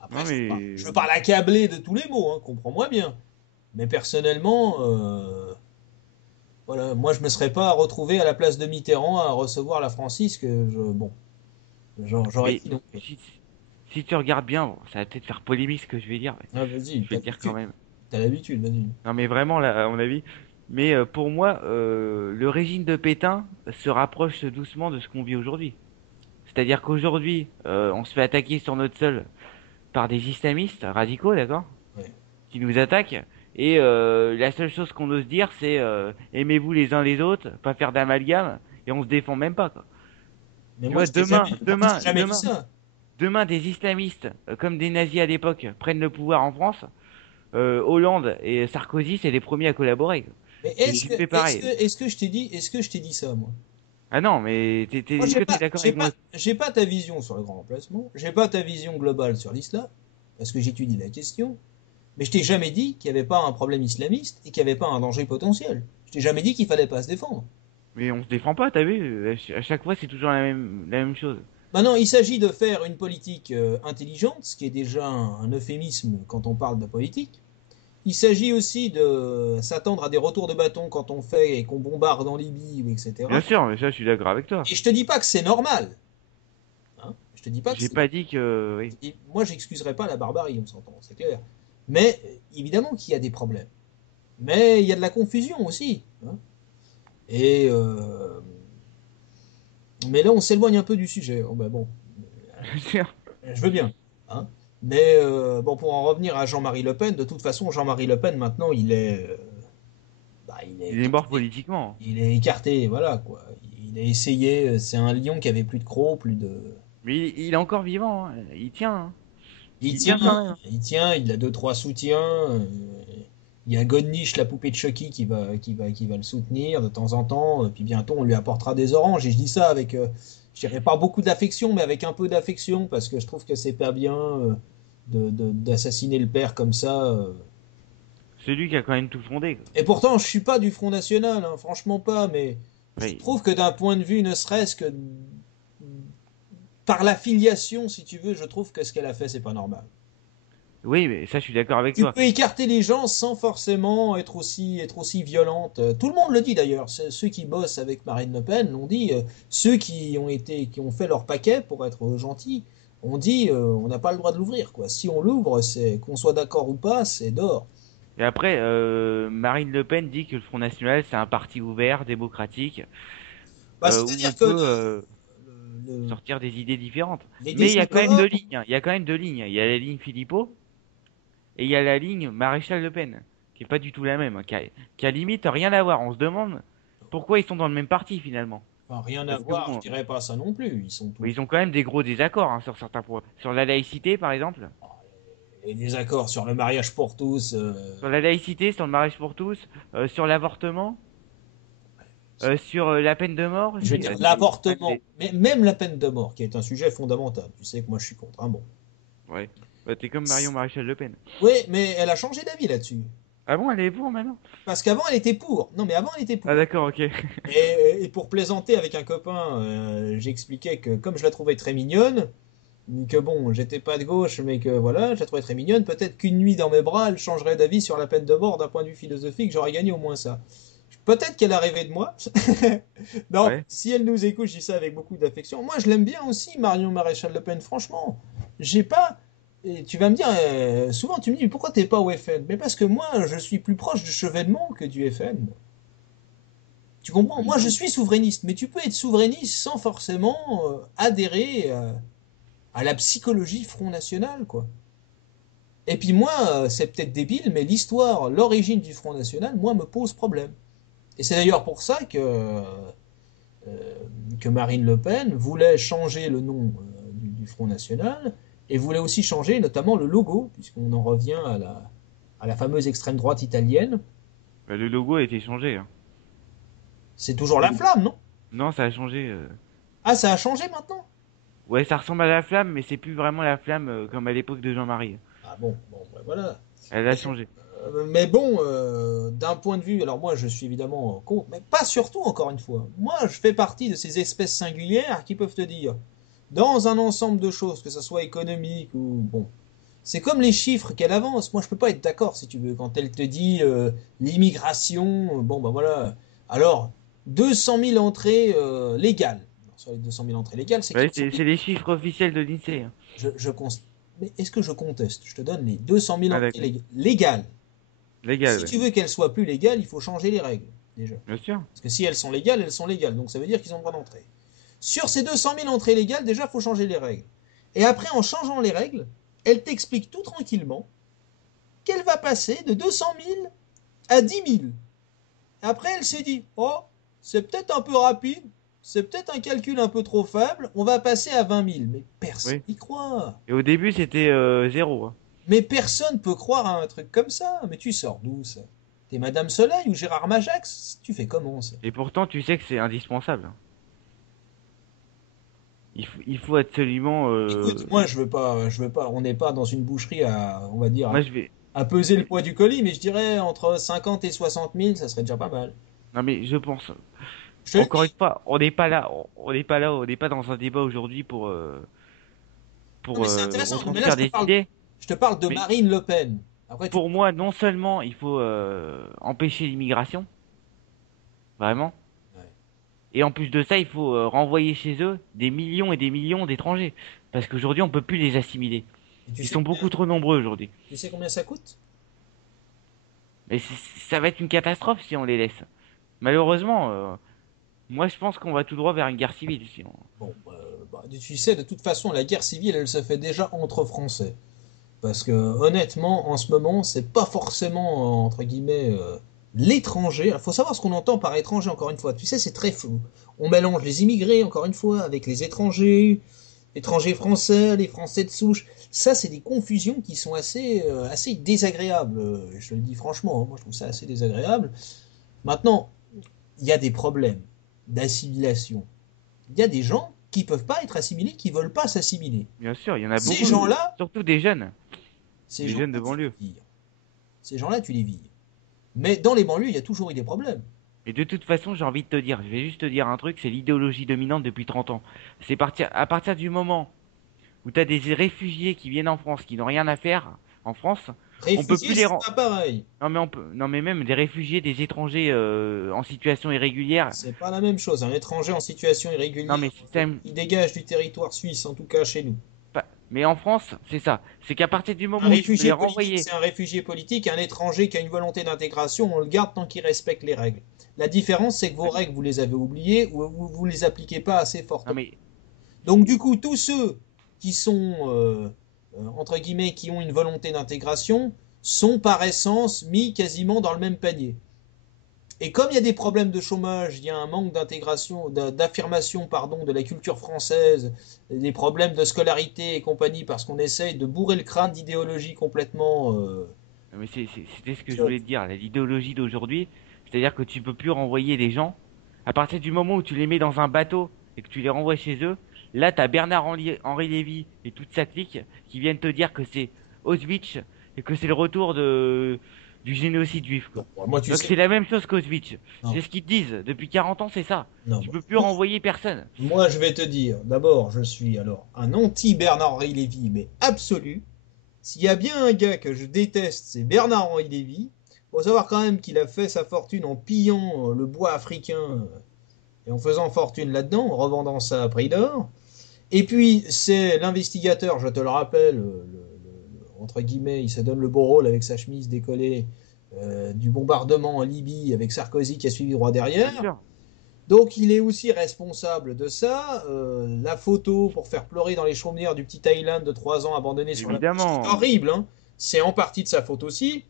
Après, non je mais. veux pas l'accabler de tous les mots, hein, comprends-moi bien. Mais personnellement, voilà, moi je me serais pas retrouvé à la place de Mitterrand à recevoir la Francis bon, j'aurais Mais dit non. si tu regardes bien, bon, ça va peut-être faire polémique ce que je vais dire, mais Ah, vas-y, je vais le dire quand même. t'as l'habitude, vas-y. Non mais vraiment, là, à mon avis. Mais pour moi, le régime de Pétain se rapproche doucement de ce qu'on vit aujourd'hui. C'est-à-dire qu'aujourd'hui, on se fait attaquer sur notre sol par des islamistes radicaux, d'accord? Ouais. Qui nous attaquent. Et la seule chose qu'on ose dire, c'est aimez-vous les uns les autres, pas faire d'amalgame, et on se défend même pas, quoi. Mais Tu vois, moi, je t'ai jamais dit ça. demain, des islamistes, comme des nazis à l'époque, prennent le pouvoir en France. Hollande et Sarkozy, c'est les premiers à collaborer, quoi. Mais Et les Juifs, c'est pareil. est-ce que je t'ai dit ça, moi? Ah non, mais Moi, est-ce que t'es d'accord avec moi? j'ai pas ta vision sur le grand remplacement, j'ai pas ta vision globale sur l'islam, parce que j'étudie la question, mais je t'ai jamais dit qu'il n'y avait pas un problème islamiste et qu'il n'y avait pas un danger potentiel. Je t'ai jamais dit qu'il fallait pas se défendre. Mais on se défend pas, t'as vu? À chaque fois, c'est toujours la même chose. Maintenant, il s'agit de faire une politique intelligente, ce qui est déjà un euphémisme quand on parle de politique. Il s'agit aussi de s'attendre à des retours de bâton quand on fait et qu'on bombarde en Libye, Bien etc. sûr, mais ça, je suis d'accord avec toi. Et je te dis pas que c'est normal. Hein, je te dis pas que J'ai c'est pas dit que, oui. Et moi, j'excuserai pas la barbarie, on s'entend, c'est clair. Mais évidemment qu'il y a des problèmes. Mais il y a de la confusion aussi. Hein. Et mais là, on s'éloigne un peu du sujet. Oh, bah, bon, Bien sûr. je veux bien. Hein. Mais bon, pour en revenir à Jean-Marie Le Pen, de toute façon, Jean-Marie Le Pen maintenant, il est Il est mort écarté. politiquement. Il est écarté, voilà quoi. Il a essayé. C'est un lion qui avait plus de crocs, plus de. Mais il est encore vivant, hein. Il tient, hein. Il Il tient, tient quand même. il a deux trois soutiens. Il y a Godniche, la poupée de Chucky, qui va le soutenir de temps en temps. Puis bientôt, on lui apportera des oranges. Et je dis ça avec, je dirais pas beaucoup d'affection, mais avec un peu d'affection, parce que je trouve que c'est pas bien d'assassiner le père comme ça. C'est lui qui a quand même tout fondé, quoi. Et pourtant, je suis pas du Front National, hein, franchement pas, mais je Oui. trouve que d'un point de vue, ne serait-ce que par l'affiliation, si tu veux, je trouve que ce qu'elle a fait, c'est pas normal. Oui, mais ça, je suis d'accord avec Tu toi. peux écarter les gens sans forcément être aussi violente. Tout le monde le dit d'ailleurs. Ceux qui bossent avec Marine Le Pen l'ont dit. Ceux qui ont fait leur paquet pour être gentils, ont dit on n'a pas le droit de l'ouvrir quoi. Si on l'ouvre, c'est qu'on soit d'accord ou pas, c'est dehors. Et après, Marine Le Pen dit que le Front National, c'est un parti ouvert, démocratique, Bah, où on c'est-à-dire que peut le- sortir des idées différentes. les Mais il y a quand même deux désaccords, lignes, hein. Il y a quand même deux lignes. Il y a la ligne Philippot et il y a la ligne Maréchal Le Pen, qui est pas du tout la même, hein, qui a limite rien à voir. On se demande pourquoi ils sont dans le même parti finalement. enfin, rien à Parce que voir, je bon, dirais pas ça non plus. Ils sont tous ils ont quand même des gros désaccords, hein, sur certains points. Sur la laïcité, par exemple. les désaccords sur le mariage pour tous. Sur la laïcité, sur le mariage pour tous, sur l'avortement. Sur la peine de mort, Je veux si, dire, ah, l'avortement, mais même la peine de mort, qui est un sujet fondamental. Tu sais que moi je suis contre, hein, bon. ouais. Bah, t'es comme Marion Maréchal Le Pen. Oui, mais elle a changé d'avis là-dessus. Ah bon, elle est pour maintenant? Parce qu'avant elle était pour. Non, mais avant elle était Ah pour. d'accord, ok. Et pour plaisanter avec un copain, j'expliquais que comme je la trouvais très mignonne, que bon, j'étais pas de gauche, mais que voilà, je la trouvais très mignonne, peut-être qu'une nuit dans mes bras, elle changerait d'avis sur la peine de mort d'un point de vue philosophique, j'aurais gagné au moins ça. Peut-être qu'elle a rêvé de moi. Non, Ouais. si elle nous écoute, je dis ça avec beaucoup d'affection. Moi, je l'aime bien aussi, Marion Maréchal Le Pen, franchement. J'ai pas. Et tu vas me dire, souvent tu me dis, mais pourquoi t'es pas au FN? Mais parce que moi, je suis plus proche du Chevènement que du FN. Tu comprends? Moi, je suis souverainiste, mais tu peux être souverainiste sans forcément adhérer à la psychologie Front National, quoi. Et puis moi, c'est peut-être débile, mais l'histoire, l'origine du Front National, moi, me pose problème. Et c'est d'ailleurs pour ça que Marine Le Pen voulait changer le nom du Front National et voulait aussi changer notamment le logo, puisqu'on en revient à la fameuse extrême droite italienne. Bah, le logo a été changé, hein. C'est toujours la flamme, non? Non, ça a changé. Ah, ça a changé maintenant? Ouais, ça ressemble à la flamme, mais c'est plus vraiment la flamme comme à l'époque de Jean-Marie. Ah bon, bon, ben voilà. Elle a changé. Mais bon, d'un point de vue, alors moi je suis évidemment contre, mais pas surtout encore une fois. Moi je fais partie de ces espèces singulières qui peuvent te dire, dans un ensemble de choses, que ce soit économique ou bon, c'est comme les chiffres qu'elle avance. Moi je peux pas être d'accord si tu veux quand elle te dit l'immigration, bon ben voilà. Alors 200 000 entrées légales. Alors, sur les 200 000 entrées légales, c'est Ouais, 400 c'est 000. les chiffres officiels de l'INSEE, hein. Je mais est-ce que je conteste? Je te donne les 200 000 Ah entrées d'accord. légales. Légal, Si ouais. tu veux qu'elles soient plus légales, il faut changer les règles, déjà. Bien sûr. Parce que si elles sont légales, elles sont légales. Donc ça veut dire qu'ils ont le droit d'entrer. Sur ces 200 000 entrées légales, déjà, il faut changer les règles. Et après, en changeant les règles, elle t'explique tout tranquillement qu'elle va passer de 200 000 à 10 000. Après, elle s'est dit, oh, c'est peut-être un peu rapide, c'est peut-être un calcul un peu trop faible, on va passer à 20 000. Mais personne Oui. n'y croit. Et au début, c'était zéro, hein. Mais personne peut croire à un truc comme ça. Mais tu sors d'où ça? T'es Madame Soleil ou Gérard Majax? Tu fais comment ça? Et pourtant, tu sais que c'est indispensable, hein. Il faut absolument. Écoute, moi je veux pas, on n'est pas dans une boucherie à, on va dire, Moi, je vais. à peser le poids du colis, mais je dirais entre 50 et 60 000, ça serait déjà pas mal. Non, mais je pense. Je te le Encore une dis. fois, on n'est pas là. On n'est pas là. On n'est pas dans un débat aujourd'hui Non pour mais c'est intéressant. Non mais là retranscrire des idées. je te parle de Mais Marine Le Pen. Après tu, pour moi, non seulement il faut empêcher l'immigration, vraiment. ouais. Et en plus de ça, il faut renvoyer chez eux des millions et des millions d'étrangers. Parce qu'aujourd'hui, on peut plus les assimiler. Et Ils sont beaucoup trop nombreux aujourd'hui. tu sais combien ça coûte? Mais ça va être une catastrophe si on les laisse. Malheureusement, moi je pense qu'on va tout droit vers une guerre civile si on... Bon, tu sais, de toute façon, la guerre civile, elle se fait déjà entre Français. Parce que honnêtement, en ce moment, c'est pas forcément entre guillemets l'étranger. Il faut savoir ce qu'on entend par étranger. Encore une fois, tu sais, c'est très flou. On mélange les immigrés, encore une fois, avec les étrangers, étrangers français, les Français de souche. Ça, c'est des confusions qui sont assez désagréables. Je le dis franchement, hein, moi je trouve ça assez désagréable. Maintenant, il y a des problèmes d'assimilation. Il y a des gens qui peuvent pas être assimilés, qui veulent pas s'assimiler. Bien sûr, il y en a Ces beaucoup, gens-là, surtout des jeunes, ces des jeunes gens-là, de tu banlieue. les vires. Ces gens-là, tu les vires. Mais dans les banlieues, il y a toujours eu des problèmes. Et de toute façon, j'ai envie de te dire, je vais juste te dire un truc, c'est l'idéologie dominante depuis 30 ans. À partir du moment où tu as des réfugiés qui viennent en France, qui n'ont rien à faire en France, on peut Réfugiés, plus les c'est rendre. pas pareil. Non mais non mais même des réfugiés, des étrangers en situation irrégulière. C'est pas la même chose. Un étranger en situation Non mais irrégulière, système. il dégage du territoire suisse, en tout cas chez nous. Mais en France, c'est ça. C'est qu'à partir du Un moment où tu peux les réfugié politique, renvoyer. c'est un réfugié politique. Un étranger qui a une volonté d'intégration, on le garde tant qu'il respecte les règles. La différence, c'est que vos règles, vous les avez oubliées ou vous les appliquez pas assez Non fortement. mais Donc du coup, tous ceux qui sont, entre guillemets, qui ont une volonté d'intégration, sont par essence mis quasiment dans le même panier. Et comme il y a des problèmes de chômage, il y a un manque d'intégration, d'affirmation, pardon, de la culture française, des problèmes de scolarité et compagnie, parce qu'on essaye de bourrer le crâne d'idéologie complètement c'était ce que je voulais idiote. te dire. L'idéologie d'aujourd'hui, c'est-à-dire que tu peux plus renvoyer les gens. À partir du moment où tu les mets dans un bateau et que tu les renvoies chez eux, là, t'as Henri Lévy et toute sa clique qui viennent te dire que c'est Auschwitz et que c'est le retour du génocide juif, quoi. Bon, moi, tu Donc sais. c'est la même chose qu'Auschwitz. Non, C'est ce qu'ils te disent. Depuis 40 ans, c'est ça. non, Tu bon. peux plus renvoyer personne. Moi, je vais te dire, d'abord, je suis alors un anti-Bernard-Henri Lévy, mais absolu. S'il y a bien un gars que je déteste, c'est Bernard-Henri Lévy. Faut savoir quand même qu'il a fait sa fortune en pillant le bois africain et en faisant fortune là-dedans, en revendant ça à prix d'or. Et puis, c'est l'investigateur, je te le rappelle, entre guillemets, il se donne le beau rôle avec sa chemise décollée du bombardement en Libye avec Sarkozy qui a suivi droit Bien derrière. sûr. Donc il est aussi responsable de ça. La photo pour faire pleurer dans les chaumières du petit Thaïlande de 3 ans abandonné sur la plage, c'est Évidemment. horrible, hein. C'est en partie de sa faute aussi.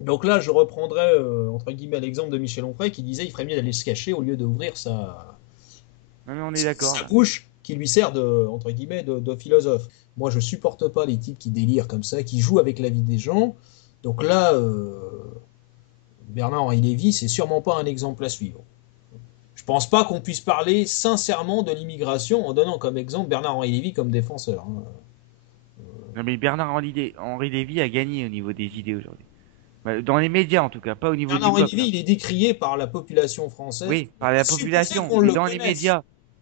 Donc là, je reprendrai entre guillemets l'exemple de Michel Onfray qui disait il ferait mieux d'aller se cacher au lieu d'ouvrir Non, mais on est d'accord sa là. bouche qui lui sert de entre guillemets de philosophe. Moi, je supporte pas les types qui délirent comme ça, qui jouent avec la vie des gens. Donc là, Bernard-Henri Lévy, c'est sûrement pas un exemple à suivre. Je pense pas qu'on puisse parler sincèrement de l'immigration en donnant comme exemple Bernard-Henri Lévy comme défenseur, hein. Non, mais Henri Lévy a gagné au niveau des idées aujourd'hui. Bah, dans les médias en tout cas, pas au niveau du Bernard-Henri peuple, Lévy, hein. il est décrié par la population française. Oui, par la Supposer population, qu'on mais le connaisse.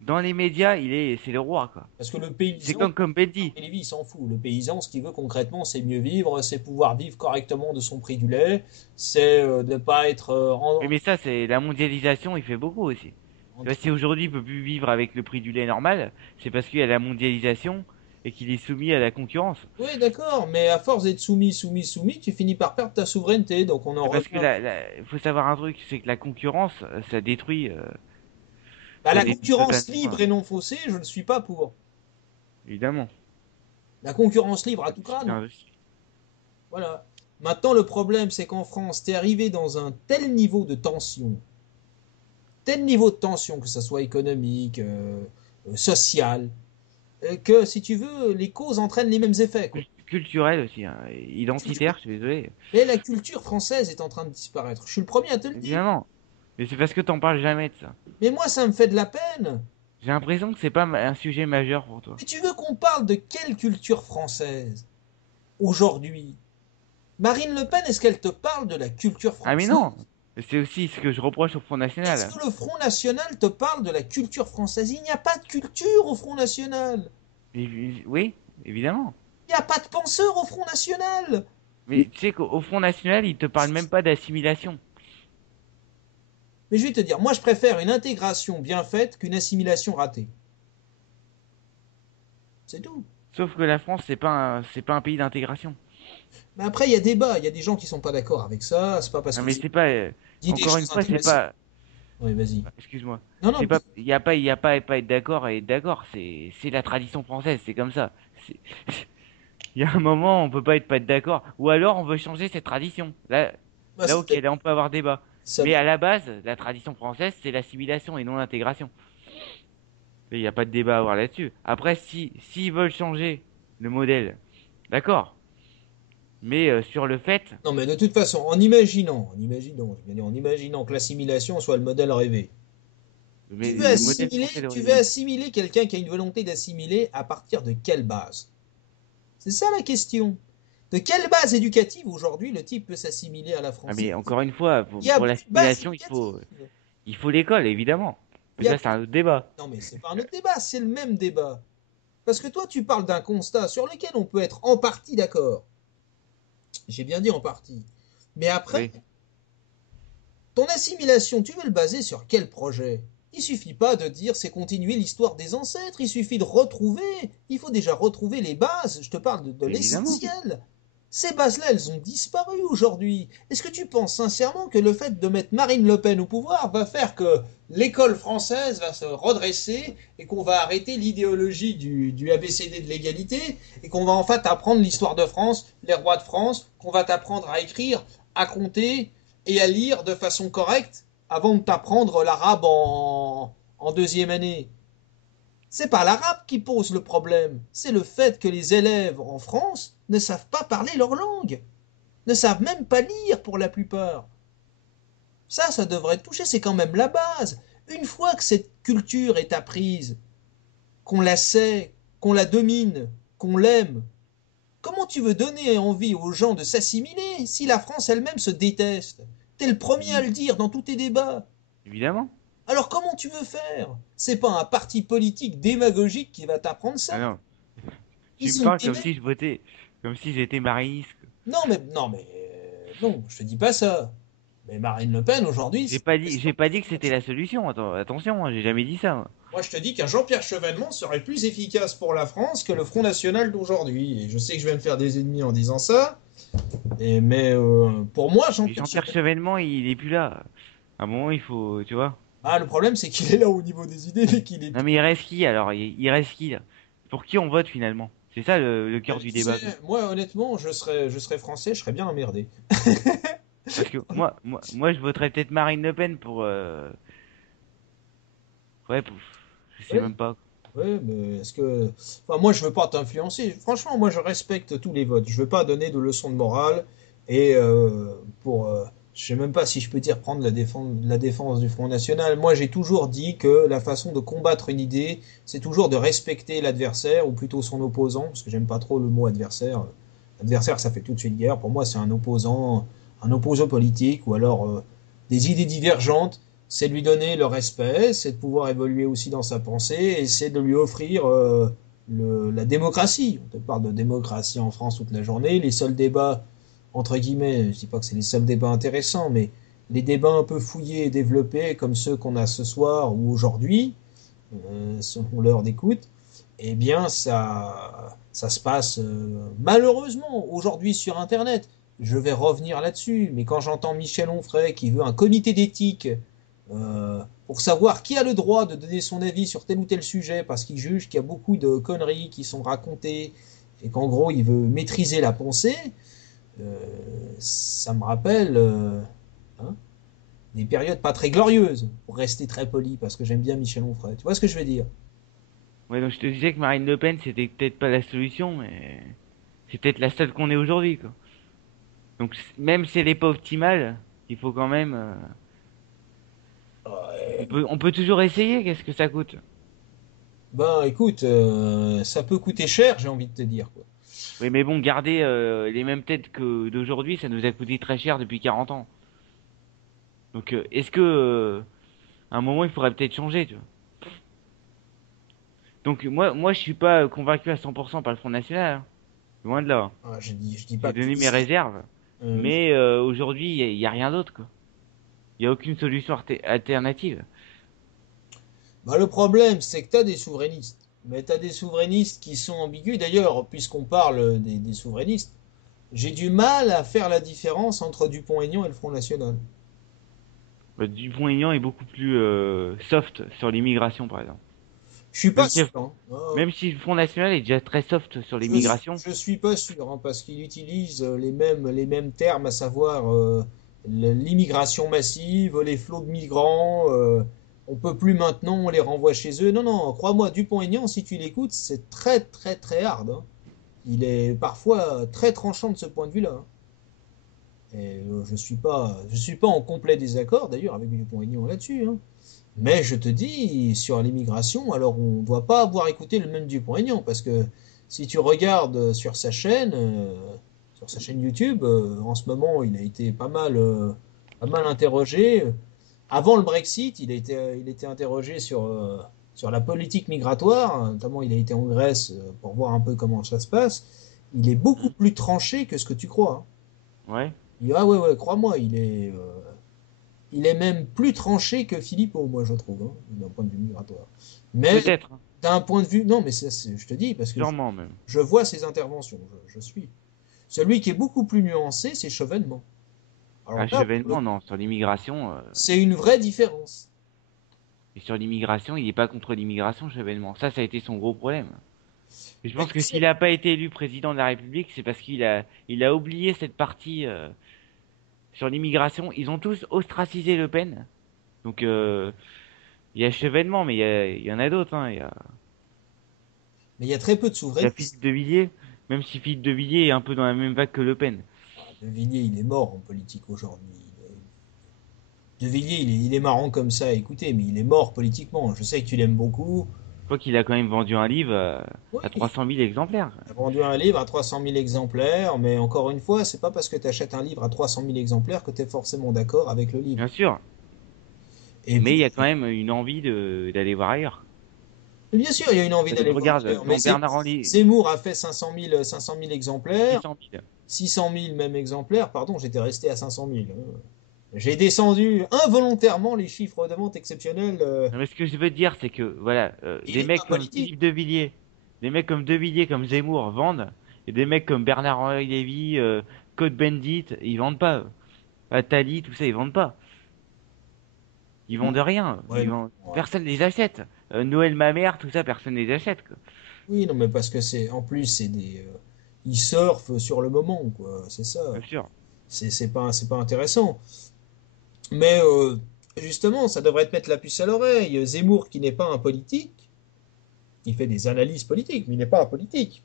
dans les médias, c'est le roi, quoi. Parce que le C'est paysan, comme Bendy. Henri Lévy, il s'en fout. Le paysan, ce qu'il veut concrètement, c'est mieux vivre, c'est pouvoir vivre correctement de son prix du lait, c'est de ne pas être Oui, mais ça, c'est la mondialisation, il fait beaucoup aussi. Tu vois, si aujourd'hui il peut plus vivre avec le prix du lait normal, c'est parce qu'il y a la mondialisation et qu'il est soumis à la concurrence. Oui, d'accord, mais à force d'être soumis, tu finis par perdre ta souveraineté. Donc on en C'est parce que revient. faut savoir un truc, c'est que la concurrence, Bah, ça la détruit concurrence totalement, libre hein. et non faussée, je ne suis pas pour. Évidemment. La concurrence libre à tout C'est crâne. un- Voilà. Maintenant, le problème, c'est qu'en France, t'es arrivé dans un tel niveau de tension, que ce soit économique, social, que si tu veux, les causes entraînent les mêmes effets, quoi. Culturel aussi, hein. Identitaire, je suis désolé. Et la culture française est en train de disparaître. Je suis le premier à te le dire. Évidemment. Mais c'est parce que t'en parles jamais de ça. Mais moi, ça me fait de la peine. J'ai l'impression que c'est pas un sujet majeur pour toi. Mais tu veux qu'on parle de quelle culture française aujourd'hui? Marine Le Pen, est-ce qu'elle te parle de la culture Ah mais française? non! C'est aussi ce que je reproche au Front Est-ce National. que le Front National te parle de la culture française? Il n'y a pas de culture au Front National. Oui, évidemment. Il n'y a pas de penseur au Front National. Mais tu sais qu'au Front National, ils te parlent même pas d'assimilation. Mais je vais te dire, moi je préfère une intégration bien faite qu'une assimilation ratée. C'est tout. Sauf que la France, c'est pas un pays d'intégration. Mais après, il y a débat. Il y a des gens qui sont pas d'accord avec ça. C'est pas parce Non que mais tu c'est pas, dis des encore une choses fois, c'est intéressantes. pas, Oui, vas-y. excuse-moi, Non, non, c'est pas, il y a pas, pas être d'accord et être d'accord. C'est la tradition française, c'est comme ça. C'est- Il y a un moment, on peut pas être d'accord. Ou alors, on veut changer cette tradition. bah, Là, ok, là, on peut avoir débat. ça- Mais à la base, la tradition française, c'est l'assimilation et non l'intégration. Il n'y a pas de débat à avoir là-dessus. Après, s'ils veulent changer le modèle, d'accord. Mais sur le fait, Non, mais de toute façon, je veux dire, en imaginant que l'assimilation soit le modèle rêvé. le modèle français Tu veux d'origine. assimiler quelqu'un qui a une volonté d'assimiler à partir de quelle base? C'est ça la question. De quelle base éducative aujourd'hui le type peut s'assimiler à la Ah, française? mais encore une fois, Il y a pour plus de base l'assimilation, éducative. il faut l'école, évidemment. Il Mais y a ça, c'est plus... un autre débat. Non, mais c'est pas un autre débat, c'est le même débat. Parce que toi, tu parles d'un constat sur lequel on peut être en partie d'accord. J'ai bien dit en partie. Mais après, Oui. ton assimilation, tu veux le baser sur quel projet? Il suffit pas de dire c'est continuer l'histoire des ancêtres, il suffit de retrouver, il faut déjà retrouver les bases, je te parle de Évidemment. l'essentiel. Ces bases-là, elles ont disparu aujourd'hui. Est-ce que tu penses sincèrement que le fait de mettre Marine Le Pen au pouvoir va faire que l'école française va se redresser et qu'on va arrêter l'idéologie du ABCD de l'égalité et qu'on va en fait apprendre l'histoire de France, les rois de France, qu'on va t'apprendre à écrire, à compter et à lire de façon correcte avant de t'apprendre l'arabe en deuxième année? C'est pas l'arabe qui pose le problème, c'est le fait que les élèves en France ne savent pas parler leur langue, ne savent même pas lire pour la plupart. Ça devrait te toucher, c'est quand même la base. Une fois que cette culture est apprise, qu'on la sait, qu'on la domine, qu'on l'aime, comment tu veux donner envie aux gens de s'assimiler si la France elle-même se déteste? T'es le premier à Évi- le dire dans tous tes débats. Évidemment. Alors comment tu veux faire? C'est pas un parti politique démagogique qui va t'apprendre Ah ça. non. Ils Tu me sont parles comme terribles. si je votais, comme si j'étais mariniste. Non, je te dis pas ça. Mais Marine Le Pen aujourd'hui, c'est le président J'ai du pas dit Front que c'était la National. solution. Attention, hein, j'ai jamais dit ça, moi. Moi, je te dis qu'un Jean-Pierre Chevènement serait plus efficace pour la France que le Front National d'aujourd'hui. Et je sais que je vais me faire des ennemis en disant ça. Mais pour moi, Mais Jean-Pierre Jean-Pierre Chevènement. Chevènement, il est plus là. À un moment, il faut, tu vois. Ah, le problème, c'est qu'il est là au niveau des idées, mais qu'il est Non, plus. mais il reste qui alors? Il reste qui là? Pour qui on vote finalement? C'est ça le cœur du Tu sais, débat, quoi. moi, honnêtement, je serais français, je serais bien emmerdé. Parce que moi, je voterais peut-être Marine Le Pen pour, ouais, je sais Ouais, même pas. ouais, mais est-ce que. Enfin, moi, je veux pas t'influencer. Franchement, moi, je respecte tous les votes. Je veux pas donner de leçons de morale. Et pour. Je sais même pas si je peux dire prendre la défense du Front National. Moi, j'ai toujours dit que la façon de combattre une idée, c'est toujours de respecter l'adversaire, ou plutôt son opposant, parce que j'aime pas trop le mot adversaire. Adversaire, ça fait tout de suite guerre. Pour moi, c'est un opposant politique, ou alors des idées divergentes. C'est de lui donner le respect, c'est de pouvoir évoluer aussi dans sa pensée, et c'est de lui offrir la démocratie. On te parle de démocratie en France toute la journée. Les seuls débats, entre guillemets, je dis pas que c'est les seuls débats intéressants, mais les débats un peu fouillés et développés, comme ceux qu'on a ce soir ou aujourd'hui, selon l'heure d'écoute, eh bien, ça se passe malheureusement aujourd'hui sur Internet. Je vais revenir là-dessus, mais quand j'entends Michel Onfray qui veut un comité d'éthique pour savoir qui a le droit de donner son avis sur tel ou tel sujet parce qu'il juge qu'il y a beaucoup de conneries qui sont racontées et qu'en gros il veut maîtriser la pensée, ça me rappelle hein, des périodes pas très glorieuses, pour rester très poli, parce que j'aime bien Michel Onfray. Tu vois ce que je veux dire? Ouais, donc je te disais que Marine Le Pen, c'était peut-être pas la solution, mais c'est peut-être la seule qu'on ait aujourd'hui, quoi. Donc même si elle est pas optimale, il faut quand même, on peut toujours essayer. Qu'est-ce que ça coûte? Ben écoute, ça peut coûter cher, j'ai envie de te dire, quoi. Oui, mais bon, garder les mêmes têtes que d'aujourd'hui, ça nous a coûté très cher depuis 40 ans. Donc, est-ce que, à un moment, il faudrait peut-être changer, tu vois? Donc, moi, je suis pas convaincu à 100% par le Front National, hein. Loin de là, hein. Ah, je dis pas J'ai que tu donné mes réserves, euh, mais aujourd'hui, y a rien d'autre, quoi. Il y a aucune solution alternative. bah, le problème, c'est que tu as des souverainistes. Mais tu as des souverainistes qui sont ambigus. D'ailleurs, puisqu'on parle des souverainistes, j'ai du mal à faire la différence entre Dupont-Aignan et le Front National. Dupont-Aignan est beaucoup plus soft sur l'immigration, par exemple. Je suis pas Même si, sûr, hein. même si le Front National est déjà très soft sur Je, l'immigration. je suis pas sûr, hein, parce qu'il utilise les mêmes termes, à savoir l'immigration massive, les flots de migrants. On peut plus maintenant, on les renvoie chez eux. Non, non, crois-moi, Dupont-Aignan, si tu l'écoutes, c'est très, très, très hard, hein. Il est parfois très tranchant de ce point de vue-là, hein. Et je suis pas en complet désaccord d'ailleurs avec Dupont-Aignan là-dessus, hein. Mais je te dis, sur l'immigration, alors on ne doit pas avoir écouté le même Dupont-Aignan, parce que si tu regardes sur sa chaîne YouTube, en ce moment, il a été pas mal interrogé. Avant le Brexit, il était interrogé sur la politique migratoire, notamment il a été en Grèce pour voir un peu comment ça se passe. Il est beaucoup Hmm. plus tranché que ce que tu crois, hein. Ouais, Ah ouais, ouais, crois-moi, il est même plus tranché que Philippot, moi je trouve, hein, d'un point de vue migratoire. Mais peut-être, hein. d'un point de vue, non, mais ça, je te dis, parce que je, Sûrement même. je vois ses interventions, je suis. Celui qui est beaucoup plus nuancé, c'est Chevènement. Alors Un là, pour le chevènement, non. Sur l'immigration, c'est une vraie différence. et sur l'immigration, il est pas contre l'immigration, chevènement. Ça a été son gros problème. Et je Mais pense tu que s'il sais, n'a pas été élu président de la République, c'est parce il a oublié cette partie sur l'immigration. Ils ont tous ostracisé Le Pen. Donc, il y a chevènement, mais il y en a d'autres, hein. mais il y a très peu de Il y a souverainistes. Philippe de Villiers, même si Philippe de Villiers est un peu dans la même vague que Le Pen. Ah, De Villiers, il est mort en politique aujourd'hui. De Villiers, il est marrant comme ça, écoutez, mais il est mort politiquement. Je sais que tu l'aimes beaucoup. Je crois qu'il a quand même vendu un livre à Oui, 300 000 exemplaires. il a vendu un livre à 300 000 exemplaires, mais encore une fois, c'est pas parce que tu achètes un livre à 300 000 exemplaires que tu es forcément d'accord avec le livre. Bien sûr. Et Mais il y a puis, quand même une envie d'aller voir ailleurs. bien sûr, il y a une envie Parce que d'aller voir regarde, ailleurs, mais quand Bernard-Henri, Zemmour a fait 500 000 exemplaires, 600 000. 600 000 même exemplaires, pardon, j'étais resté à 500 000. J'ai descendu involontairement les chiffres de vente exceptionnels. Non, mais ce que je veux dire, c'est que, voilà, Il des est pas mecs comme politique. Philippe de Villiers, des mecs comme De Villiers, comme Zemmour vendent, et des mecs comme Bernard-Henri Lévy, Cohn-Bendit, ils vendent pas. Attali, tout ça, ils vendent pas. Ils vendent rien. Ouais, ouais. Personne les achète. Noël ma mère, tout ça, personne les achète, quoi. Oui, non, mais parce que en plus, ils surfent sur le moment, quoi. C'est ça. Bien sûr. C'est pas intéressant. Mais justement, ça devrait te mettre la puce à l'oreille. Zemmour, qui n'est pas un politique, il fait des analyses politiques, mais il n'est pas un politique.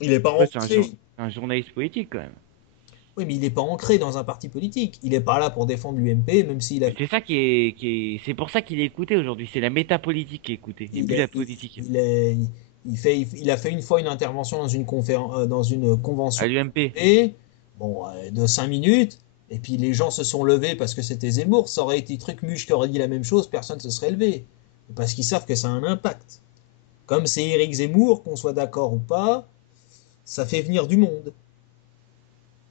Il n'est pas Ouais, ancré. un journaliste politique, quand même. Oui, mais il n'est pas ancré dans un parti politique. Il n'est pas là pour défendre l'UMP, même s'il a, Mais c'est ça c'est pour ça qu'il est écouté aujourd'hui. C'est la métapolitique qui est écoutée, et il plus est, la politique. il a fait une fois une intervention dans une dans une À convention l'UMP. et bon, de 5 minutes, et puis les gens se sont levés parce que c'était Zemmour. Ça aurait été Trucmuche qui aurait dit la même chose, personne ne se serait levé. Parce qu'ils savent que ça a un impact. Comme c'est Éric Zemmour, qu'on soit d'accord ou pas, ça fait venir du monde.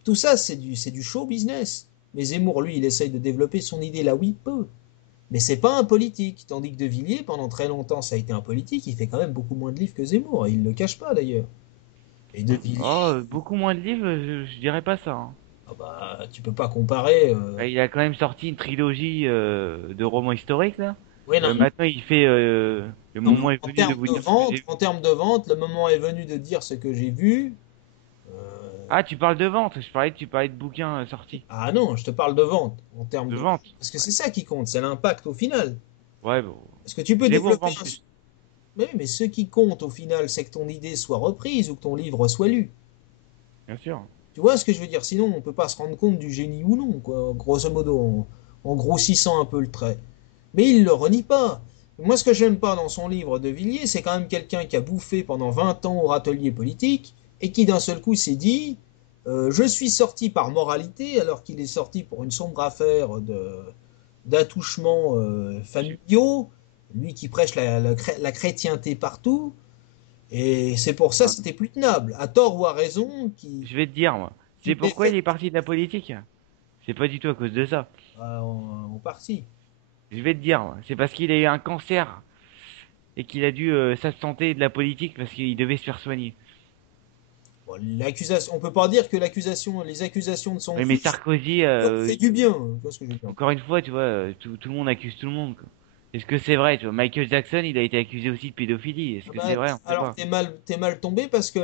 Tout ça, c'est du show business. Mais Zemmour, lui, il essaye de développer son idée là où il peut. Mais c'est pas un politique. Tandis que De Villiers, pendant très longtemps, ça a été un politique. Il fait quand même beaucoup moins de livres que Zemmour. Et il le cache pas d'ailleurs. Et De Villiers, Oh, beaucoup moins de livres, je dirais pas ça, hein. ah bah, tu peux pas comparer. Il a quand même sorti une trilogie de romans historiques, là. Ouais, non, Maintenant, il fait Le non, moment est venu de vous dire ce que j'ai vu. en termes de vente, le moment est venu de dire ce que j'ai vu. Euh, Ah, tu parles de vente. Tu parlais de bouquins sortis. Ah non, je te parle de vente. En termes De de... vente. Parce que c'est ça qui compte, c'est l'impact au final. Ouais, bon. Parce que tu peux Zemmour développer vend un... plus. Mais ce qui compte au final, c'est que ton idée soit reprise ou que ton livre soit lu. Bien sûr. Tu vois ce que je veux dire? Sinon, on peut pas se rendre compte du génie ou non, quoi. Grosso modo, en grossissant un peu le trait. Mais il le renie pas. Moi, ce que j'aime pas dans son livre de Villiers, c'est quand même quelqu'un qui a bouffé pendant 20 ans au râtelier politique et qui d'un seul coup s'est dit je suis sorti par moralité alors qu'il est sorti pour une sombre affaire d'attouchements familiaux, lui qui prêche la chrétienté partout, et c'est pour ça que Ouais. c'était plus tenable, à tort ou à raison, Je vais te dire, moi. qui C'est pourquoi il défait est parti de la politique? C'est pas du tout à cause de ça. en partie. Je vais te dire, moi. C'est parce qu'il a eu un cancer et qu'il a dû s'absenter de la politique parce qu'il devait se faire soigner. Bon, l'accusation, on peut pas dire que les accusations de son Oui, mais fils Sarkozy, ont fait du bien. Tu vois ce que je veux dire? encore une fois, tu vois, tout le monde accuse tout le monde, quoi. Est-ce que c'est vrai, tu vois, Michael Jackson, il a été accusé aussi de pédophilie. Est-ce Ah que c'est bah, vrai? On sait alors pas. t'es mal tombé parce que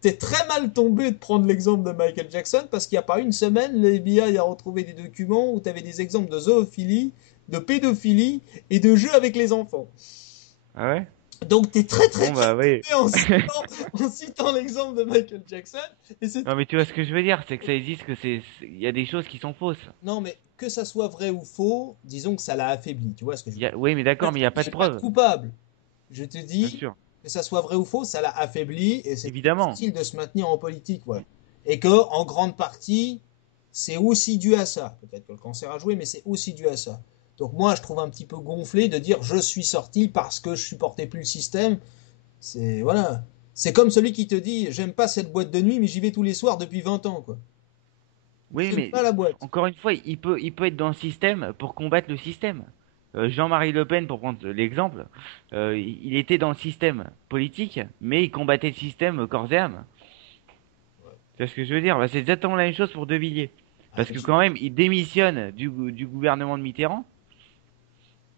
t'es très mal tombé de prendre l'exemple de Michael Jackson parce qu'il y a pas une semaine, l'FBI a retrouvé des documents où t'avais des exemples de zoophilie, de pédophilie et de jeux avec les enfants. Ah ouais? Donc t'es très très Bon, mal bah oui. tombé en citant l'exemple de Michael Jackson et c'est Non, mais tu vois ce que je veux dire, c'est que ça existe, il y a des choses qui sont fausses. non mais que ça soit vrai ou faux, disons que ça l'a affaibli. Tu vois ce que je veux dire? Oui, mais d'accord, mais il n'y a pas de Je pas de preuves. coupable. Je te Bien dis sûr. que ça soit vrai ou faux, ça l'a affaibli et c'est Évidemment. difficile de se maintenir en politique, ouais. Et que, en grande partie, c'est aussi dû à ça. Peut-être que le cancer a joué, mais c'est aussi dû à ça. Donc moi, je trouve un petit peu gonflé de dire je suis sorti parce que je supportais plus le système. C'est voilà. C'est comme celui qui te dit j'aime pas cette boîte de nuit, mais j'y vais tous les soirs depuis 20 ans, quoi. Oui, J'aime mais pas la boîte. encore une fois, il peut être dans le système pour combattre le système. Jean-Marie Le Pen, pour prendre l'exemple, il était dans le système politique, mais il combattait le système corps et âme. Tu vois ce que je veux dire? Bah, c'est exactement la même chose pour De Villiers. Ah, Parce que quand même, il démissionne du gouvernement de Mitterrand.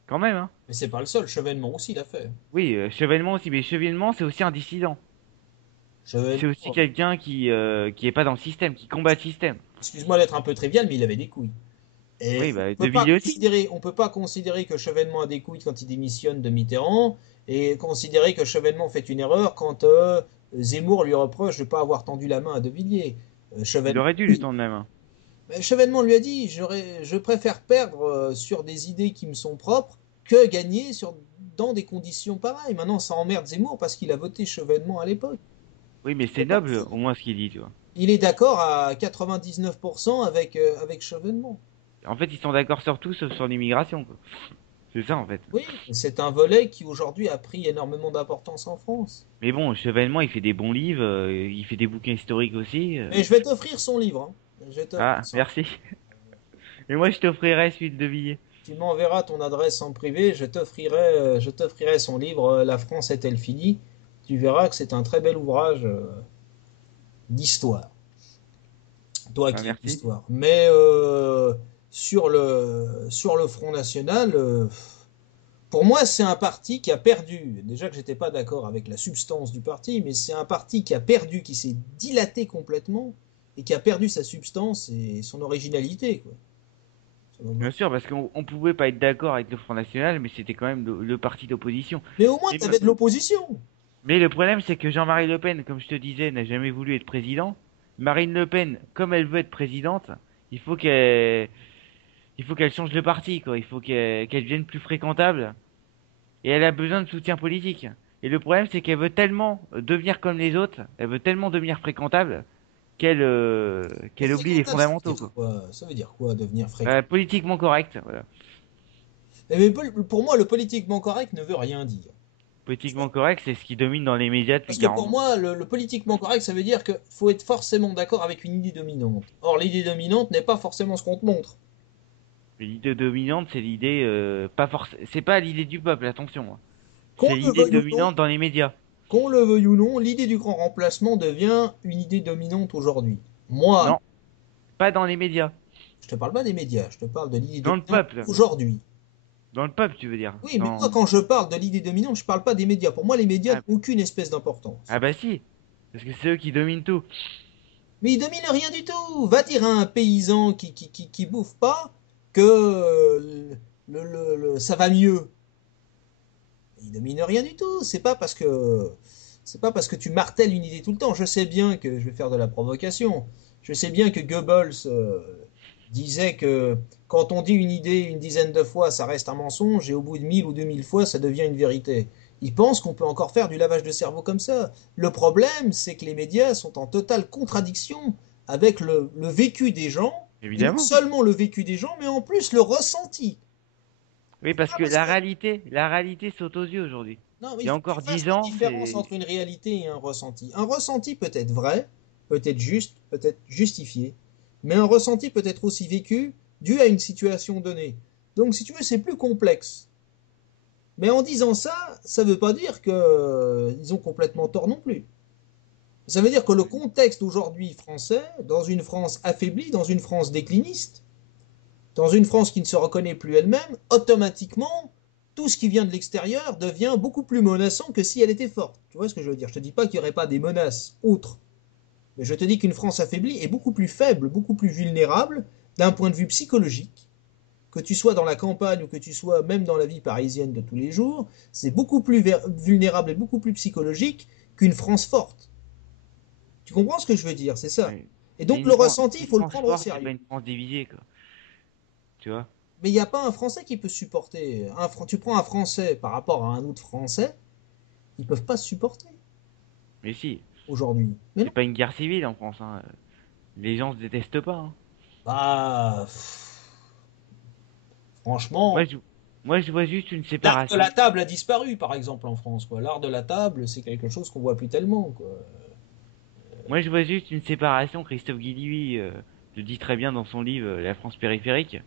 Quand même, hein. mais c'est pas le seul. Chevènement aussi l'a fait. Oui, Chevènement aussi, mais Chevènement, c'est aussi un dissident. C'est aussi Chevènement, quelqu'un qui est pas dans le système, qui combat le système. excuse-moi d'être un peu trivial, mais il avait des couilles. Et Oui, bah, De Villiers aussi. on peut pas considérer que Chevènement a des couilles quand il démissionne de Mitterrand et considérer que Chevènement fait une erreur quand Zemmour lui reproche de ne pas avoir tendu la main à De Villiers. Il Chevènement, aurait dû lui oui. tendre la main. Chevènement lui a dit, je préfère perdre sur des idées qui me sont propres que gagner dans des conditions pareilles. Maintenant, ça emmerde Zemmour parce qu'il a voté Chevènement à l'époque. Oui, mais c'est noble, au moins, ce qu'il dit, tu vois. Il est d'accord à 99% avec Chevènement. En fait, ils sont d'accord sur tout, sauf sur l'immigration, quoi. C'est ça, en fait. Oui, c'est un volet qui aujourd'hui a pris énormément d'importance en France. Mais bon, Chevènement, il fait des bons livres, il fait des bouquins historiques aussi. Mais je vais t'offrir son livre, hein. Je vais t'offrir Ah, son merci. Et moi, je t'offrirai celui de billets. Tu m'enverras ton adresse en privé, je t'offrirai son livre La France est-elle finie? Tu verras que c'est un très bel ouvrage d'histoire. Toi Ah, qui aimes merci. l'histoire. Mais sur le Front National, pour moi, c'est un parti qui a perdu. Déjà que j'étais pas d'accord avec la substance du parti, mais c'est un parti qui a perdu, qui s'est dilaté complètement et qui a perdu sa substance et son originalité, quoi. Selon Bien moi. sûr, parce qu'on pouvait pas être d'accord avec le Front National, mais c'était quand même le parti d'opposition. Mais au moins, Mais, tu avais de l'opposition. mais le problème, c'est que Jean-Marie Le Pen, comme je te disais, n'a jamais voulu être président. Marine Le Pen, comme elle veut être présidente, il faut qu'elle, il faut qu'elle change de parti, quoi. Il faut qu'elle devienne plus fréquentable. Et elle a besoin de soutien politique. Et le problème, c'est qu'elle veut tellement devenir comme les autres, elle veut tellement devenir fréquentable, Mais qu'elle oublie les fréquentable, ça veut fondamentaux, dire quoi. quoi? Ça veut dire quoi, devenir fréquentable? Politiquement correct, voilà. Mais pour moi, le politiquement correct ne veut rien dire. Tu vois. Politiquement correct, c'est ce qui domine dans les médias depuis Parce que pour 40 ans. moi, le politiquement correct, ça veut dire qu'il faut être forcément d'accord avec une idée dominante. Or, l'idée dominante n'est pas forcément ce qu'on te montre. L'idée dominante, c'est l'idée, pas forcément, c'est pas l'idée du peuple, attention, hein. Qu'on C'est le l'idée veuille ou non, dominante dans les médias. qu'on le veuille ou non, l'idée du grand remplacement devient une idée dominante aujourd'hui. Moi, Non, pas dans les médias. je te parle pas des médias, je te parle de l'idée Dans le dominante peuple. aujourd'hui. Dans le peuple, tu veux dire. Oui, mais Dans... moi, quand je parle de l'idée dominante, je parle pas des médias. Pour moi, les médias Ah, n'ont aucune espèce d'importance. ah bah si. Parce que c'est eux qui dominent tout. Mais ils dominent rien du tout. Va dire à un paysan qui bouffe pas que ça va mieux. Il domine rien du tout. C'est pas parce que tu martèles une idée tout le temps. Je sais bien que je vais faire de la provocation. Je sais bien que Goebbels disait que quand on dit une idée une dizaine de fois, ça reste un mensonge, et au bout de 1000 ou 2000 fois, ça devient une vérité. Il pense qu'on peut encore faire du lavage de cerveau comme ça. Le problème, c'est que les médias sont en totale contradiction avec le vécu des gens, et non Évidemment. seulement le vécu des gens, mais en plus le ressenti. Oui, parce Ah, que parce que la réalité saute aux yeux aujourd'hui. non, mais Il il y a faut que tu encore fasses 10 la ans, différence c'est... entre une réalité et un ressenti. Un ressenti peut être vrai, peut être juste, peut être justifié, mais un ressenti peut être aussi vécu dû à une situation donnée. Donc, si tu veux, c'est plus complexe. Mais en disant ça, ça ne veut pas dire qu'ils ont complètement tort non plus. Ça veut dire que le contexte aujourd'hui français, dans une France affaiblie, dans une France décliniste, dans une France qui ne se reconnaît plus elle-même, automatiquement, tout ce qui vient de l'extérieur devient beaucoup plus menaçant que si elle était forte. Tu vois ce que je veux dire? Je te dis pas qu'il n'y aurait pas des menaces autres, mais je te dis qu'une France affaiblie est beaucoup plus faible, beaucoup plus vulnérable d'un point de vue psychologique. Que tu sois dans la campagne ou que tu sois même dans la vie parisienne de tous les jours, c'est beaucoup plus vulnérable et beaucoup plus psychologique qu'une France forte. Tu comprends ce que je veux dire? C'est ça. ouais. Et Mais donc le ressenti, il une faut le France prendre au forte, c'est pas sérieux. une France divisée, quoi. Tu vois? Mais il n'y a pas un Français qui peut supporter. Tu prends un Français par rapport à un autre Français, ils peuvent pas se supporter Mais si, aujourd'hui. Mais c'est non. pas une guerre civile en France, hein. Les gens se détestent pas, hein. Bah, Moi, franchement, je, moi, je vois juste une l'art de séparation. la table a disparu, par exemple, en France, quoi. L'art de la table, c'est quelque chose qu'on voit plus tellement, quoi. Moi, je vois juste une séparation. Christophe Guilluy le dit très bien dans son livre La France périphérique,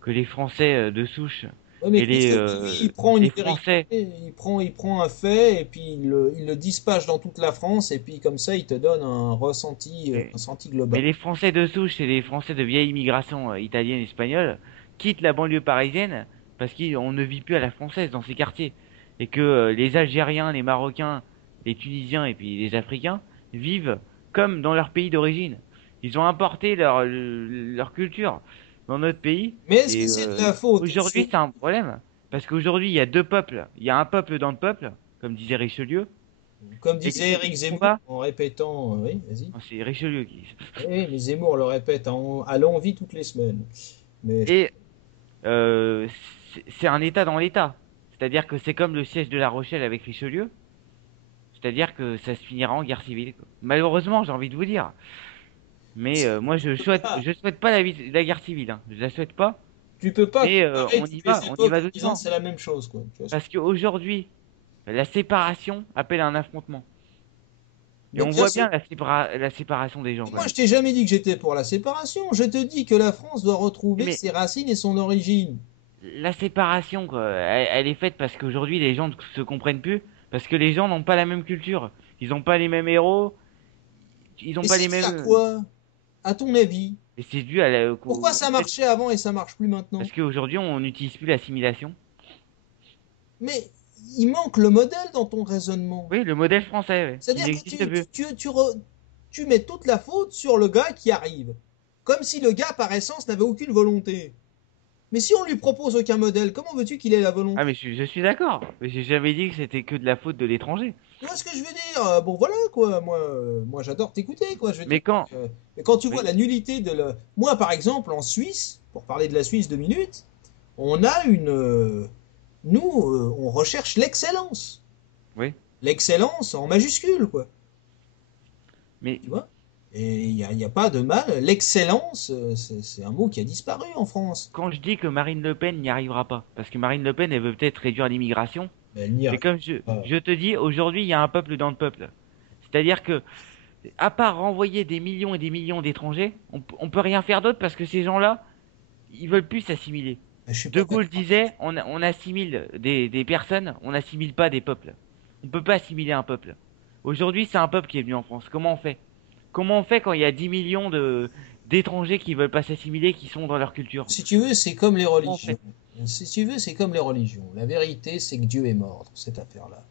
que les Français de souche Ouais, mais et Christophe Guilluy, il prend une les vérité, Français. il prend un fait, et puis il le dispatche dans toute la France, et puis comme ça, il te donne un Mais, ressenti mais global. les Français de souche et les Français de vieille immigration italienne et espagnole quittent la banlieue parisienne parce qu'on ne vit plus à la française dans ces quartiers. Et que les Algériens, les Marocains, les Tunisiens et puis les Africains vivent comme dans leur pays d'origine. Ils ont importé leur culture dans notre pays. Mais est-ce que Et c'est de la faute aujourd'hui, c'est un problème. Parce qu'aujourd'hui, il y a deux peuples. Il y a un peuple dans le peuple, comme disait Richelieu. Comme Et disait Éric ce Zemmour combat, en répétant, oui, vas-y. non, c'est Richelieu qui. Oui, mais Zemmour le répète à l'envi toutes les semaines. Mais Et euh, c'est un État dans l'État. C'est-à-dire que c'est comme le siège de La Rochelle avec Richelieu. C'est-à-dire que ça se finira en guerre civile, quoi. Malheureusement, j'ai envie de vous dire. Mais moi, tu peux pas, je souhaite pas la guerre civile, hein. Je la souhaite pas. tu peux pas Mais comparer toutes les on y époques va en disant doucement. c'est la même chose, quoi. Tu vois ce que- Parce qu'aujourd'hui, la séparation appelle un affrontement. Et Mais on bien voit sûr. bien la séparation des gens, Et quand moi, même. je t'ai jamais dit que j'étais pour la séparation. Je te dis que la France doit retrouver Mais ses racines et son origine. la séparation, quoi, elle est faite parce qu'aujourd'hui, les gens ne se comprennent plus. Parce que les gens n'ont pas la même culture. Ils n'ont pas les mêmes héros. Ils n'ont Mais pas c'est les dû à mêmes. quoi? À ton avis? Et c'est dû à Pourquoi au ça fait. marchait avant et ça marche plus maintenant? Parce qu'aujourd'hui, on n'utilise plus l'assimilation. Mais il manque le modèle dans ton raisonnement. Oui, le modèle français, ouais, qui C'est-à-dire que n'existe plus. tu mets toute la faute sur le gars qui arrive. Comme si le gars, par essence, n'avait aucune volonté. Mais si on lui propose aucun modèle, comment veux-tu qu'il ait la Ah, volonté? mais je suis d'accord. Mais j'ai jamais dit que c'était que de la faute de l'étranger. Tu vois ce que je veux dire? Bon, voilà, quoi. Moi j'adore t'écouter, quoi. Je veux dire. Mais quand. Mais quand tu vois Oui, la nullité de le. Moi, par exemple, en Suisse, pour parler de la Suisse 2 minutes, on a une. Nous, on recherche l'excellence. oui. L'excellence en majuscule, quoi. Mais Tu vois? Et il y a pas de mal. L'excellence, c'est un mot qui a disparu en France. quand je dis que Marine Le Pen n'y arrivera pas, parce que Marine Le Pen, elle veut peut-être réduire l'immigration, Mais elle n'y mais arrive pas. je te dis, aujourd'hui, il y a un peuple dans le peuple. C'est-à-dire que, à part renvoyer des millions et des millions d'étrangers, on peut rien faire d'autre parce que ces gens-là, ils veulent plus s'assimiler. Je suis De pas Gaulle d'accord. disait, on assimile des personnes, on n'assimile pas des peuples. On peut pas assimiler un peuple. Aujourd'hui, c'est un peuple qui est venu en France. Comment on fait? Comment on fait quand il y a 10 millions d'étrangers qui veulent pas s'assimiler, qui sont dans leur culture? Si tu veux, c'est comme les Comment on religions. fait? Si tu veux, c'est comme les religions. La vérité, c'est que Dieu est mort dans cette affaire-là.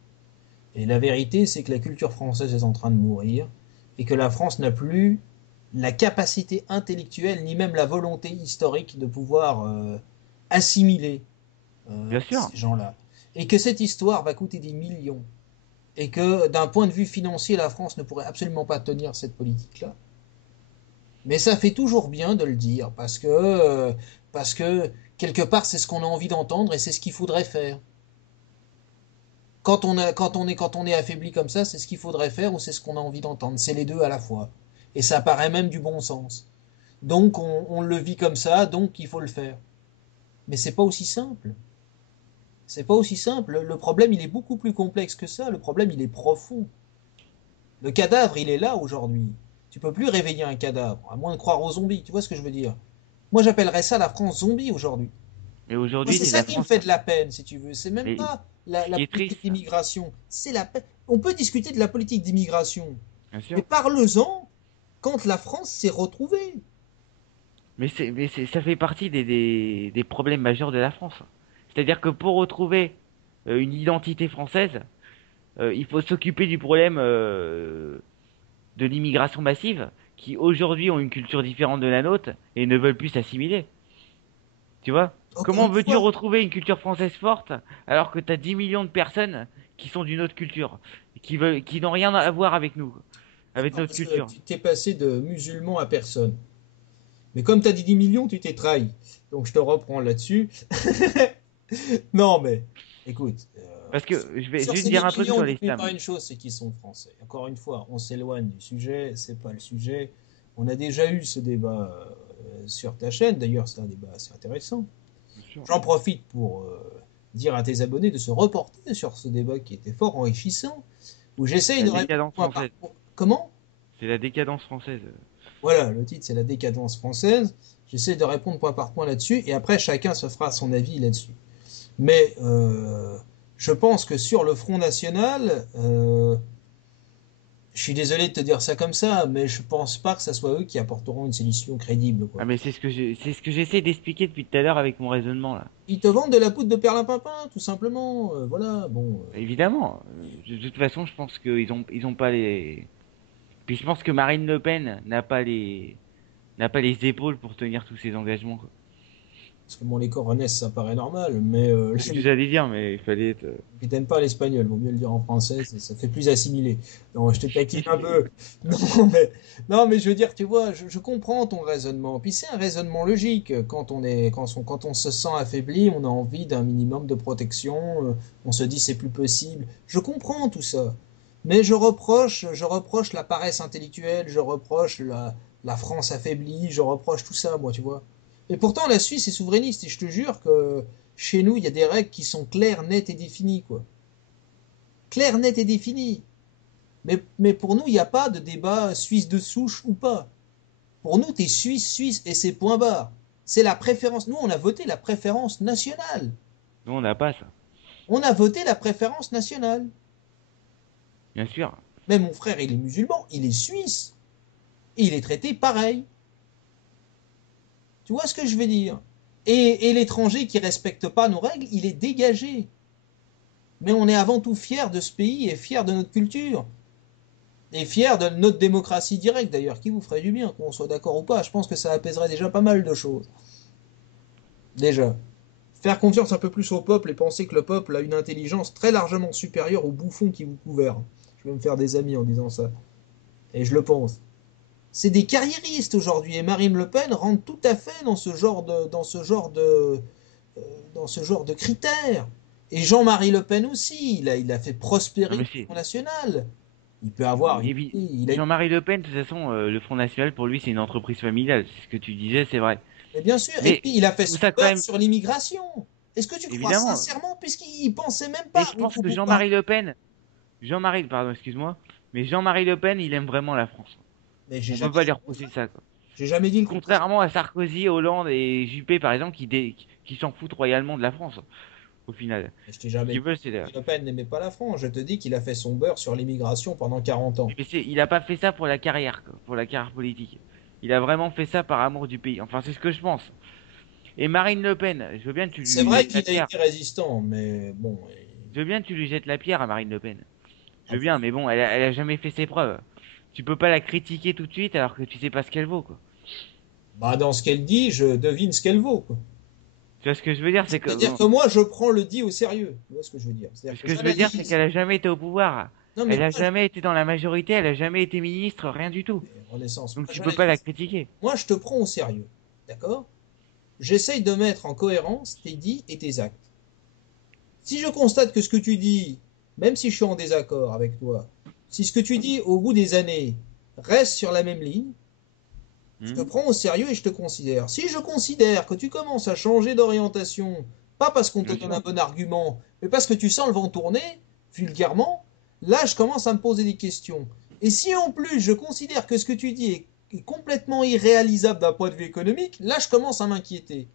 Et la vérité, c'est que la culture française est en train de mourir et que la France n'a plus la capacité intellectuelle ni même la volonté historique de pouvoir assimiler Bien sûr. ces gens-là. Et que cette histoire va coûter des millions. Et que d'un point de vue financier, la France ne pourrait absolument pas tenir cette politique-là. Mais ça fait toujours bien de le dire parce que quelque part, c'est ce qu'on a envie d'entendre et c'est ce qu'il faudrait faire. Quand on est affaibli comme ça, c'est ce qu'il faudrait faire ou c'est ce qu'on a envie d'entendre. C'est les deux à la fois. Et ça paraît même du bon sens. Donc on le vit comme ça, donc il faut le faire. Mais c'est pas aussi simple. C'est pas aussi simple. Le problème, il est beaucoup plus complexe que ça. Le problème, il est profond. Le cadavre, il est là aujourd'hui. Tu peux plus réveiller un cadavre, à moins de croire aux zombies. Tu vois ce que je veux dire? Moi, j'appellerais ça la France zombie aujourd'hui. Et Moi, aujourd'hui, c'est ça la qui me France, fait de la peine, si tu veux. C'est même mais pas ce la qui est politique triste, d'immigration. C'est la peine. On peut discuter de la politique d'immigration. bien Mais sûr, parle-en quand la France s'est retrouvée. ça fait partie des problèmes majeurs de la France. C'est-à-dire que pour retrouver une identité française, il faut s'occuper du problème de l'immigration massive, qui aujourd'hui ont une culture différente de la nôtre et ne veulent plus s'assimiler. Tu vois? Encore Comment une veux-tu fois, retrouver une culture française forte alors que tu as 10 millions de personnes qui sont d'une autre culture, qui n'ont rien à voir avec nous, avec d'accord, notre parce que culture? tu t'es passé de musulman à personne. Mais comme tu as dit 10 millions, tu t'es trahi. Donc je te reprends là-dessus. Non, mais écoute, Parce que je sur vais te ces dire 10 un truc millions, sur n'oublie pas l'islam. une chose, c'est qu'ils sont français. Encore une fois, on s'éloigne du sujet, c'est pas le sujet. On a déjà eu ce débat sur ta chaîne, d'ailleurs c'est un débat assez intéressant. Bien sûr. J'en profite pour dire à tes abonnés de se reporter sur ce débat qui était fort enrichissant, où j'essaye La de répondre décadence point par française. point. Comment? C'est la décadence française. Voilà, le titre c'est la décadence française. J'essaie de répondre point par point là-dessus, et après chacun se fera son avis là-dessus. Mais je pense que sur le Front National, je suis désolé de te dire ça comme ça, mais je pense pas que ce soit eux qui apporteront une solution crédible, Ah quoi. mais c'est ce que j'essaie d'expliquer depuis tout à l'heure avec mon raisonnement là. Ils te vendent de la poudre de perlimpinpin, tout simplement. Voilà, bon. Évidemment, de toute façon, je pense ils ont pas les. Puis je pense que Marine Le Pen n'a pas les épaules pour tenir tous ces engagements, quoi. Parce que bon, les coronesses, ça paraît normal, mais C'est ce que j'allais dire, mais il fallait être... puis t'aimes pas l'espagnol, vaut mieux le dire en français, ça fait plus assimilé. Non, je te taquine un peu. Non, mais, non, mais je veux dire, tu vois, je comprends ton raisonnement. Puis c'est un raisonnement logique. Quand on se sent affaibli, on a envie d'un minimum de protection. On se dit c'est plus possible. Je comprends tout ça. Mais je reproche la paresse intellectuelle, je reproche la France affaiblie, je reproche tout ça, moi, tu vois. Et pourtant, la Suisse est souverainiste, et je te jure que chez nous, il y a des règles qui sont claires, nettes et définies, quoi. Claires, nettes et définies. Mais pour nous, il n'y a pas de débat suisse de souche ou pas. Pour nous, t'es suisse, suisse, et c'est point barre. C'est la préférence. Nous, on a voté la préférence nationale. Nous, on n'a pas ça, On a voté la préférence nationale. bien sûr. Mais mon frère, il est musulman, il est suisse. Et il est traité pareil. Tu vois ce que je veux dire? Et l'étranger qui respecte pas nos règles, il est dégagé. Mais on est avant tout fier de ce pays et fier de notre culture. Et fier de notre démocratie directe d'ailleurs, qui vous ferait du bien, qu'on soit d'accord ou pas. Je pense que ça apaiserait déjà pas mal de choses. Déjà. Faire confiance un peu plus au peuple et penser que le peuple a une intelligence très largement supérieure aux bouffons qui vous gouvernent. Je vais me faire des amis en disant ça. Et je le pense. C'est des carriéristes aujourd'hui et Marine Le Pen rentre tout à fait dans ce genre de critères. Et Jean-Marie Le Pen aussi, il a fait Non, prospérer mais le c'est... Front National. Il peut avoir une idée, Jean-Marie Le Pen, de toute façon, le Front National, pour lui, c'est une entreprise familiale. C'est ce que tu disais, c'est vrai. mais bien sûr, et Mais puis il a je fait trouve son ça quand beurre même, sur l'immigration. Est-ce que tu crois évidemment. sincèrement, puisqu'il pensait même Mais pas je au pense que pouvoir? Pardon, excuse-moi, mais Jean-Marie Le Pen, il aime vraiment la France. Mais On peut pas lui reprocher ça, quoi. j'ai jamais dit le contraire. Contrairement à Sarkozy, Hollande et Juppé, par exemple, qui s'en foutent royalement de la France, au final. Mais je t'ai Ce jamais qu'ils dit veulent, c'est que Le Pen n'aimait pas la France. Je te dis qu'il a fait son beurre sur l'immigration pendant 40 ans. mais il a pas fait ça pour la carrière, quoi, pour la carrière politique. Il a vraiment fait ça par amour du pays. Enfin, c'est ce que je pense. Et Marine Le Pen, je veux bien que tu C'est lui vrai jettes la qu'il a pierre. été résistant, mais bon. Je veux bien que tu lui jettes la pierre à Marine Le Pen. Je veux bien, Après, mais bon, elle a jamais fait ses preuves. Tu peux pas la critiquer tout de suite alors que tu sais pas ce qu'elle vaut, quoi. bah, dans ce qu'elle dit, je devine ce qu'elle vaut, quoi. Tu vois ce que je veux dire, c'est que C'est-à-dire bon, que moi, je prends le dit au sérieux. Tu vois ce que je veux dire? C'est-à-dire ce que que je veux dire, c'est j'analyse. qu'elle a jamais été au pouvoir. Non, mais Elle a moi, jamais été dans la majorité, elle a jamais été ministre, rien du tout. Renaissance, Donc moi, tu peux pas la j'analyse. critiquer. Moi, je te prends au sérieux. D'accord? J'essaye de mettre en cohérence tes dits et tes actes. Si je constate que ce que tu dis, même si je suis en désaccord avec toi, si ce que tu dis au bout des années reste sur la même ligne, je te Hmm. prends au sérieux et je te considère. Si je considère que tu commences à changer d'orientation, pas parce qu'on te Bien donne un sûr. bon argument, mais parce que tu sens le vent tourner, vulgairement, là je commence à me poser des questions. Et si en plus je considère que ce que tu dis est complètement irréalisable d'un point de vue économique, là je commence à m'inquiéter.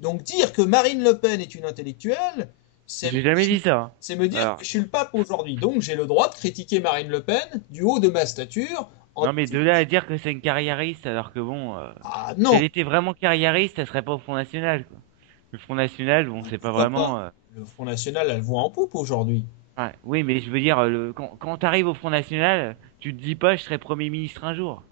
Donc dire que Marine Le Pen est une intellectuelle, c'est J'ai jamais dit ça, hein. c'est me dire que Alors, je suis le pape aujourd'hui. Donc j'ai le droit de critiquer Marine Le Pen du haut de ma stature. En... non mais de là à dire que c'est une carriériste, alors que bon, Ah si elle non, était vraiment carriériste, elle serait pas au Front National, quoi. Le Front National, bon, c'est pas pourquoi pas? vraiment. Le Front National a le vent en poupe aujourd'hui. Ouais, oui, mais je veux dire, quand t'arrives au Front National, tu te dis pas, je serai Premier ministre un jour,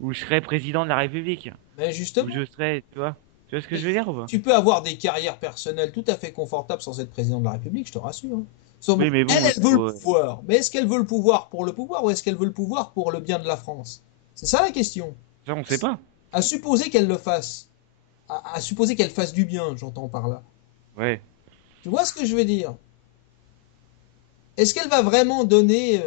ou je serai président de la République, Mais ou justement, je serai, tu vois ce que je veux dire ou pas? tu peux avoir des carrières personnelles tout à fait confortables sans être président de la République, je te rassure. Hein. Sauf bon, Oui, mais elle, bon, il elle veut le faut. pouvoir. Mais est-ce qu'elle veut le pouvoir ou est-ce qu'elle veut le pouvoir pour le bien de la France? C'est ça la question. Ça, on sait pas. À supposer qu'elle le fasse. À supposer qu'elle fasse du bien, j'entends par là. Ouais. Tu vois ce que je veux dire? Est-ce qu'elle va vraiment donner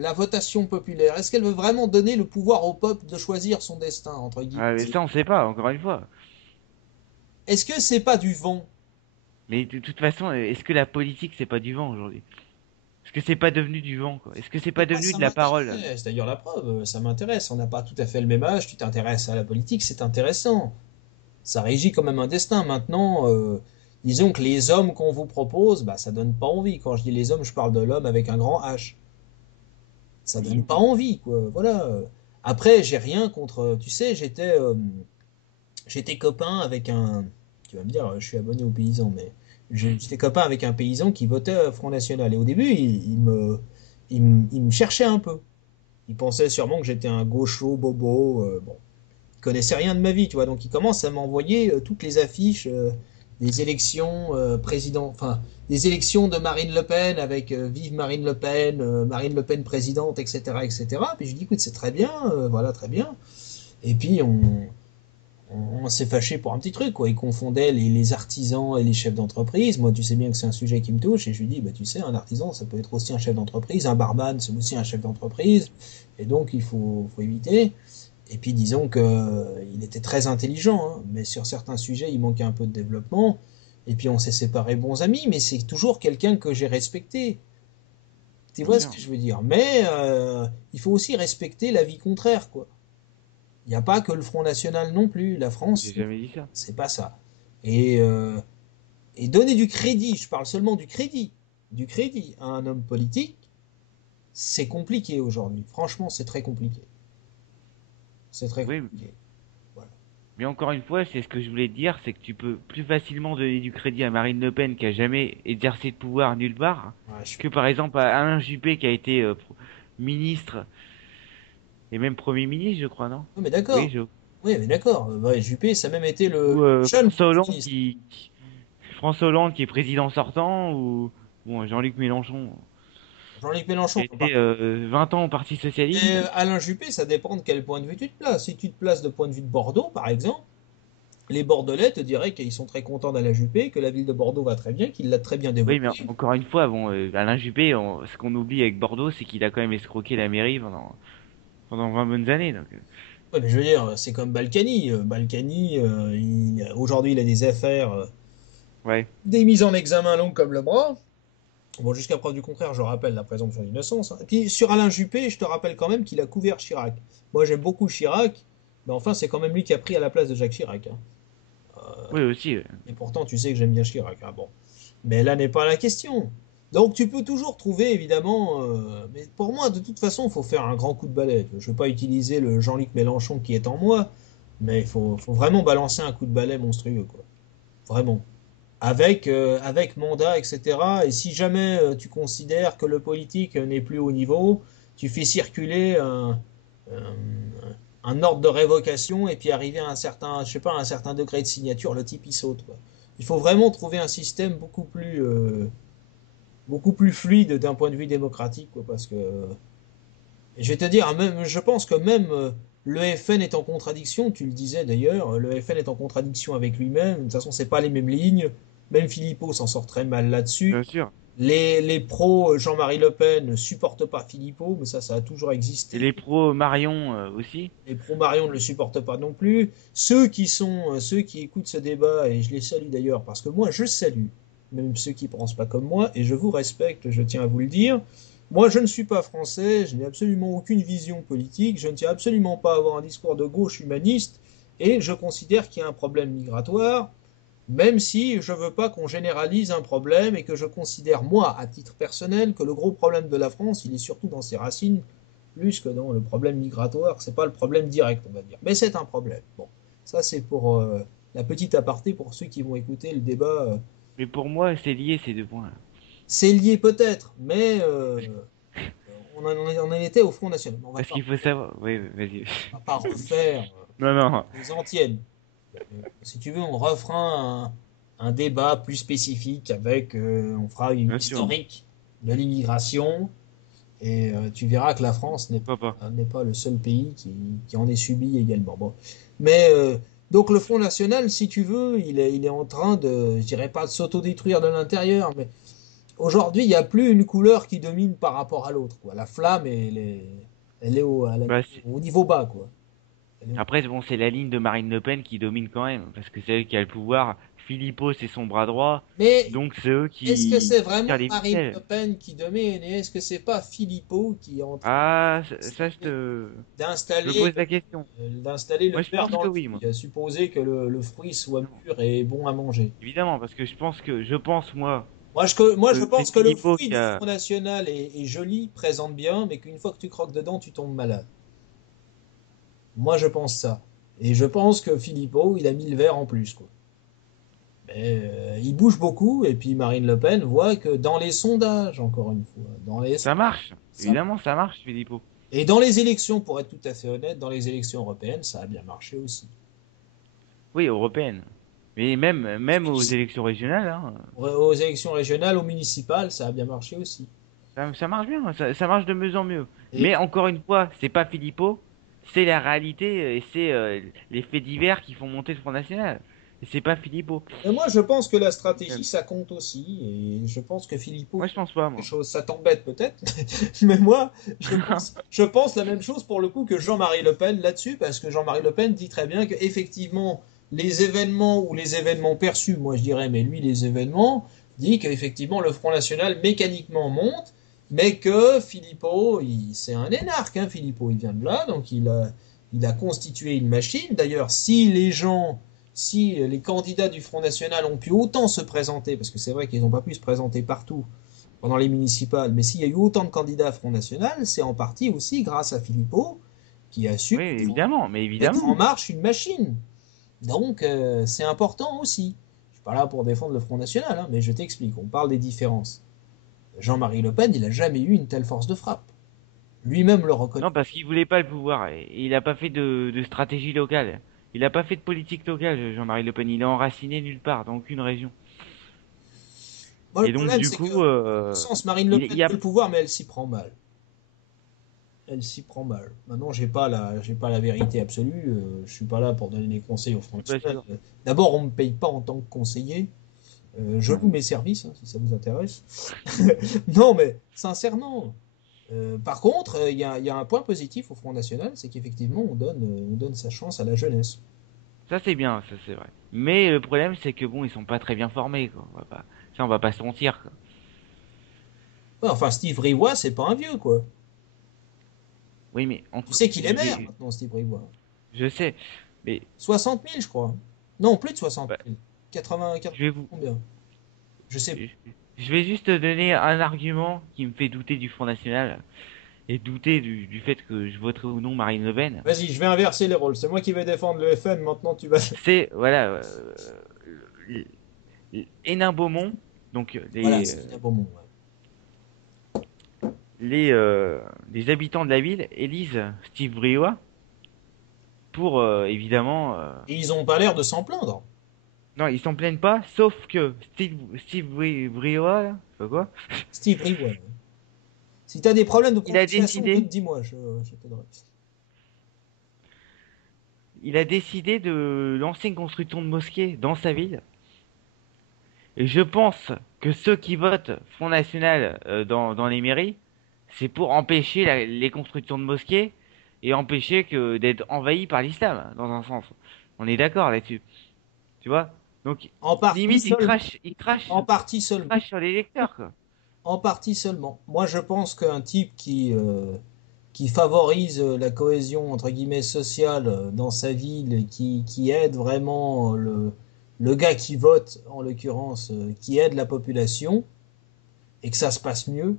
la votation populaire? Est-ce qu'elle veut vraiment donner le pouvoir au peuple de choisir son destin, entre Ah, guillemets? mais ça, on sait pas, encore une fois. Est-ce que c'est pas du vent? Mais de toute façon, est-ce que la politique, c'est pas du vent aujourd'hui? Est-ce que c'est pas devenu du vent, quoi? Est-ce que c'est pas Moi, devenu ça de la parole? m'intéresse. D'ailleurs, la preuve, ça m'intéresse. On n'a pas tout à fait le même âge. Tu t'intéresses à la politique, c'est intéressant. Ça régit quand même un destin. Maintenant, disons que les hommes qu'on vous propose, bah, ça donne pas envie. Quand je dis les hommes, je parle de l'homme avec un grand H. Ça donne Oui. pas envie, quoi. Voilà. Après, j'ai rien contre. Tu sais, j'étais copain avec un. Tu vas me dire, je suis abonné aux paysans, mais j'étais copain avec un paysan qui votait Front National. Et au début, il me cherchait un peu. Il pensait sûrement que j'étais un gaucho bobo. Bon, connaissait rien de ma vie, tu vois. Donc il commence à m'envoyer toutes les affiches des élections enfin des élections de Marine Le Pen avec vive Marine Le Pen, Marine Le Pen présidente, etc., etc. Puis je dis écoute c'est très bien, voilà très bien. Et puis on s'est fâché pour un petit truc, quoi. Il confondait les artisans et les chefs d'entreprise. Moi, tu sais bien que c'est un sujet qui me touche. Et je lui dis, bah, tu sais, un artisan, ça peut être aussi un chef d'entreprise. Un barman, c'est aussi un chef d'entreprise. Et donc, faut éviter. Et puis, disons qu'il était très intelligent, hein, mais sur certains sujets, il manquait un peu de développement. Et puis, on s'est séparés bons amis, mais c'est toujours quelqu'un que j'ai respecté. Tu Bien vois ce sûr. que je veux dire? Mais il faut aussi respecter l'avis contraire, quoi. Il n'y a pas que le Front National non plus. La J'ai France, jamais dit ça. c'est pas ça. Et, euh, et donner du crédit, je parle seulement du crédit à un homme politique, c'est compliqué aujourd'hui. Franchement, c'est très compliqué. C'est très Oui, compliqué. Voilà. mais encore une fois, c'est ce que je voulais te dire, c'est que tu peux plus facilement donner du crédit à Marine Le Pen qui a jamais exercé de pouvoir nulle part, Ouais, que par exemple à Alain Juppé qui a été ministre et même Premier ministre, je crois, non? Non, mais Oui, d'accord. Oui, mais d'accord. Ouais, Juppé, ça a même été le ou jeune François Premier Hollande ministre. François Hollande qui est président sortant, ou bon, Jean-Luc Mélenchon Jean-Luc qui Mélenchon, a faut pas. été 20 ans au Parti Et socialiste. Alain Juppé, ça dépend de quel point de vue tu te places. Si tu te places de point de vue de Bordeaux, par exemple, les Bordelais te diraient qu'ils sont très contents d'Alain Juppé, que la ville de Bordeaux va très bien, qu'il l'a très bien Oui, mais développée. encore une fois, bon, Alain Juppé, ce qu'on oublie avec Bordeaux, c'est qu'il a quand même escroqué la mairie pendant 20 bonnes années. Donc, Ouais, mais je veux dire, c'est comme Balkany. Balkany, aujourd'hui, il a des affaires, ouais. des mises en examen longues comme le bras. Bon, jusqu'à preuve du contraire, je rappelle la présomption d'innocence, hein. Et puis sur Alain Juppé, je te rappelle quand même qu'il a couvert Chirac. Moi, j'aime beaucoup Chirac, mais enfin, c'est quand même lui qui a pris à la place de Jacques Chirac, hein. Oui, aussi. Et pourtant, tu sais que j'aime bien Chirac, hein, bon. Mais là n'est pas la question. Donc tu peux toujours trouver, évidemment, mais pour moi, de toute façon, il faut faire un grand coup de balai. Je ne veux pas utiliser le Jean-Luc Mélenchon qui est en moi, mais il faut vraiment balancer un coup de balai monstrueux, quoi. Vraiment. Avec mandat, etc. Et si jamais tu considères que le politique n'est plus au niveau, tu fais circuler un ordre de révocation et puis arriver à un certain, je sais pas, un certain degré de signature, le type il saute, quoi. Il faut vraiment trouver un système beaucoup plus fluide d'un point de vue démocratique, quoi, parce que et je vais te dire, même, je pense que même le FN est en contradiction, tu le disais d'ailleurs, le FN est en contradiction avec lui-même, de toute façon, c'est pas les mêmes lignes, même Philippot s'en sort très mal là-dessus. Bien sûr. Les pros Jean-Marie Le Pen ne supportent pas Philippot, mais ça a toujours Et existé. les pros Marion aussi. Les pros Marion ne le supportent pas non plus. Ceux qui écoutent ce débat, et je les salue d'ailleurs, parce que moi je salue, même ceux qui ne pensent pas comme moi, et je vous respecte, je tiens à vous le dire. Moi je ne suis pas français, je n'ai absolument aucune vision politique, je ne tiens absolument pas à avoir un discours de gauche humaniste, et je considère qu'il y a un problème migratoire, même si je ne veux pas qu'on généralise un problème et que je considère, moi, à titre personnel, que le gros problème de la France, il est surtout dans ses racines, plus que dans le problème migratoire. C'est pas le problème direct, on va dire. Mais c'est un problème. Bon, ça c'est pour la petite aparté pour ceux qui vont écouter le débat. Mais pour moi, c'est lié ces deux points-là. C'est lié peut-être, mais on en était au Front National. On va Parce pas, qu'il faut savoir. Oui, vas-y. on va pas refaire Non, non. les antiennes. Si tu veux, on refera un débat plus spécifique avec, on fera une Bien sûr. historique de l'immigration. Et tu verras que la France Pourquoi pas. n'est pas le seul pays qui en est subi également. Bon. Mais donc le Front National, si tu veux, il est en train de, je dirais pas de s'autodétruire de l'intérieur, mais aujourd'hui, il n'y a plus une couleur qui domine par rapport à l'autre, quoi. La flamme, elle est Bah, au niveau bas, quoi. après, bon, c'est la ligne de Marine Le Pen qui domine quand même. Parce que c'est elle qui a le pouvoir. Philippot, c'est son bras droit. Mais Donc c'est eux est-ce que c'est qui tirent vraiment les Marine Le ficelles. Pen qui domine et est-ce que c'est pas Philippot qui est en train Ah, ça, je me d'installer pose la question. d'installer le Moi, je ver pense dans que le oui, moi. fruit, à supposer que le fruit soit Non. mûr et bon à manger. Évidemment, parce que je pense, moi, Moi, je que c'est pense que le Philippot fruit qui du a. Front National est joli, présente bien, mais qu'une fois que tu croques dedans, tu tombes malade. Moi, je pense ça. Et je pense que Philippot, il a mis le verre en plus, quoi. Mais il bouge beaucoup, et puis Marine Le Pen voit que dans les sondages, encore une fois, Ça marche. ça Évidemment, ça marche, Philippot. Et dans les élections, pour être tout à fait honnête, dans les élections européennes, ça a bien marché aussi. Oui, européenne. Mais même aux élections régionales, hein, Aux élections régionales, aux municipales, ça a bien marché aussi. ça marche bien, ça marche de mieux en mieux. Et, Mais encore une fois, c'est pas Philippot, c'est la réalité et c'est les faits divers qui font monter le Front National. Et c'est pas Philippot. et moi, je pense que la Euh, stratégie, ça compte aussi. Et je pense que Philippot, Moi, je pense pas, quelque moi. chose, ça t'embête peut-être. Mais moi, je pense la même chose pour le coup que Jean-Marie Le Pen là-dessus, parce que Jean-Marie Le Pen dit très bien qu'effectivement, les événements ou les événements perçus, moi je dirais, mais lui, les événements, dit qu'effectivement, le Front National mécaniquement monte, mais que Philippot, c'est un énarque, hein, Philippot, il vient de là, donc il a constitué une machine. D'ailleurs, si les candidats du Front National ont pu autant se présenter, parce que c'est vrai qu'ils n'ont pas pu se présenter partout pendant les municipales, mais s'il y a eu autant de candidats Front National, c'est en partie aussi grâce à Philippot qui a su Oui, évidemment, mais mettre en évidemment. marche une machine. Donc c'est important aussi. Je suis pas là pour défendre le Front National, hein, mais je t'explique, on parle des différences. Jean-Marie Le Pen, il n'a jamais eu une telle force de frappe. Lui-même le reconnaît. Non, parce qu'il voulait pas le pouvoir. Et il a pas fait de stratégie locale. Il a pas fait de politique locale, Jean-Marie Le Pen. Il est enraciné nulle part, dans aucune région. Moi, le Et donc, problème, du c'est que, coup, dans ce sens, Marine Le il Pen y a... veut le pouvoir, mais elle s'y prend mal. Elle s'y prend mal. Maintenant, j'ai pas la vérité absolue. Je suis pas là pour donner des conseils aux Je suis pas Français. sûr. D'abord, on me paye pas en tant que conseiller. Je loue mes services, hein, si ça vous intéresse. Non, mais sincèrement. Par contre, il y a un point positif au Front National, c'est qu'effectivement, on donne sa chance à la jeunesse. Ça, c'est bien, ça, c'est vrai. Mais le problème, c'est que bon, ils sont pas très bien formés, quoi. Ça, on va pas se mentir, quoi. Ouais, enfin, Steve Rivois, c'est pas un vieux, quoi. Oui, mais Tu entre... sais qu'il est maire maintenant, Steve Rivois. je sais. Mais 60 000, je crois. Non, plus de 60 bah, 000. 80, je vais vous... combien? Je sais Je plus. je vais juste te donner un argument qui me fait douter du Front National et douter du fait que je voterai ou non Marine Le Pen. Vas-y, je vais inverser les rôles. C'est moi qui vais défendre le FN, maintenant tu vas. C'est, voilà, Hénin Beaumont, donc Voilà, c'est Lina Beaumont. Ouais. les habitants de la ville élisent Steve Briois pour évidemment Et ils ont pas l'air de s'en plaindre. non ils s'en plaignent pas sauf que Briois là, je sais pas quoi, Steve Rivois. Ouais. Si t'as des problèmes de il a prononciation, décidé écoute, dis-moi, je t'aiderai. il a décidé de lancer une construction de mosquée dans sa ville et je pense que ceux qui votent Front National dans les mairies c'est pour empêcher les constructions de mosquées et empêcher que d'être envahis par l'islam dans un sens, on est d'accord là-dessus. Tu vois? Donc, En partie limite, seulement. En partie il seulement. crache sur les lecteurs, quoi. En partie seulement. Moi, je pense qu'un type qui favorise la cohésion entre guillemets sociale dans sa ville, et qui aide vraiment le gars qui vote, en l'occurrence, qui aide la population, et que ça se passe mieux,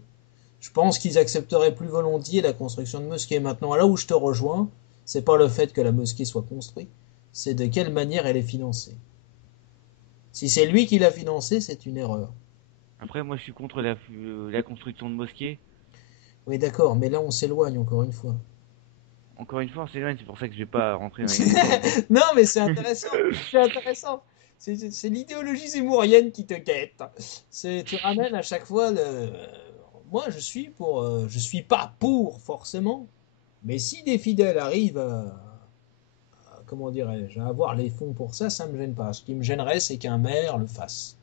je pense qu'ils accepteraient plus volontiers la construction de mosquées. Maintenant, là où je te rejoins, c'est pas le fait que la mosquée soit construite, c'est de quelle manière elle est financée. Si c'est lui qui l'a financée, c'est une erreur. Après, moi, je suis contre la construction de mosquées. Oui, d'accord, mais là on s'éloigne encore une fois. Encore une fois, c'est loin, c'est pour ça que je vais pas rentrer dans les détails. Non, mais c'est intéressant. C'est intéressant. C'est l'idéologie zémourienne qui te guette. Tu ramènes à chaque fois le. Moi, je suis pas pour forcément, mais si des fidèles arrivent comment dirais-je, à avoir les fonds pour ça, ça me gêne pas. Ce qui me gênerait, c'est qu'un maire le fasse.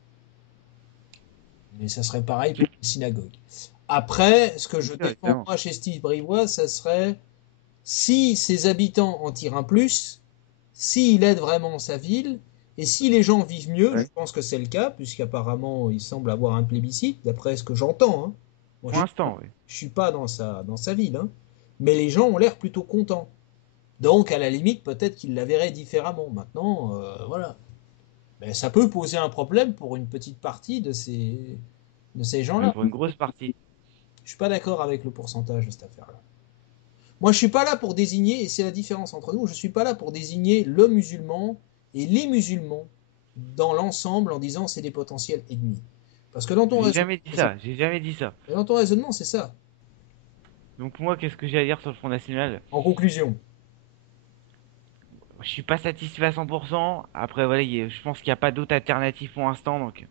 Mais ça serait pareil pour les synagogues. Après, ce que Bien je sûr, défends évidemment. moi chez Steve Brivois, ça serait si ses habitants en tirent un plus, s'il aide vraiment sa ville, et si les gens vivent mieux, je Ouais. pense que c'est le cas, puisqu'apparemment il semble avoir un plébiscite, d'après ce que j'entends. Hein. Moi, Pour l'instant, oui. je suis pas dans sa ville, hein. Mais les gens ont l'air plutôt contents. Donc, à la limite, peut-être qu'ils la verraient différemment. Maintenant, voilà. Mais ça peut poser un problème pour une petite partie de ces Même gens-là. pour une grosse partie. Je suis pas d'accord avec le pourcentage de cette affaire-là. Moi, je suis pas là pour désigner, et c'est la différence entre nous, je suis pas là pour désigner le musulman et les musulmans dans l'ensemble en disant c'est des potentiels ennemis. Parce que J'ai jamais dit ça. J'ai jamais dit ça. dans ton raisonnement, c'est ça. Donc moi, qu'est-ce que j'ai à dire sur le Front National? En conclusion. Je suis pas satisfait à 100%. Après, voilà, je pense qu'il n'y a pas d'autre alternative pour l'instant. Donc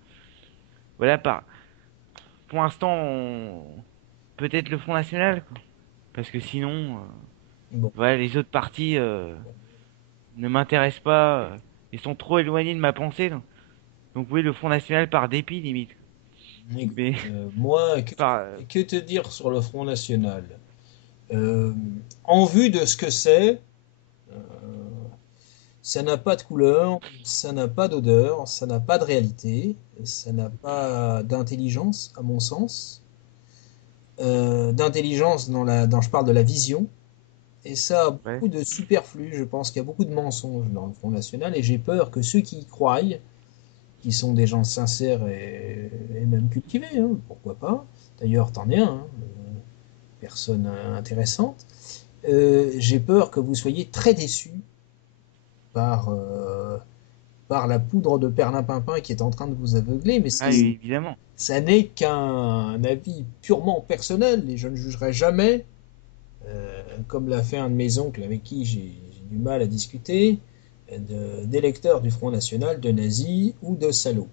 voilà, pour l'instant, peut-être le Front National, quoi. Parce que sinon, Bon. voilà, les autres partis ne m'intéressent pas. Ils sont trop éloignés de ma pensée. Donc oui, le Front National par dépit, limite. Écoute, Mais moi, par... que te dire sur le Front National? Euh, En vue de ce que c'est, euh, ça n'a pas de couleur, ça n'a pas d'odeur, ça n'a pas de réalité, ça n'a pas d'intelligence, à mon sens. D'intelligence dans je parle de la vision, et ça a Ouais. beaucoup de superflu. Je pense qu'il y a beaucoup de mensonges dans le Front National, et j'ai peur que ceux qui y croient, qui sont des gens sincères et même cultivés, hein, pourquoi pas. D'ailleurs, t'en es un, hein, personne intéressante. J'ai peur que vous soyez très déçus par, par la poudre de perlimpinpin qui est en train de vous aveugler, mais Ah, évidemment. ça n'est qu'un avis purement personnel et je ne jugerai jamais, comme l'a fait un de mes oncles avec qui j'ai du mal à discuter, d'électeurs du Front National, de nazis ou de salauds.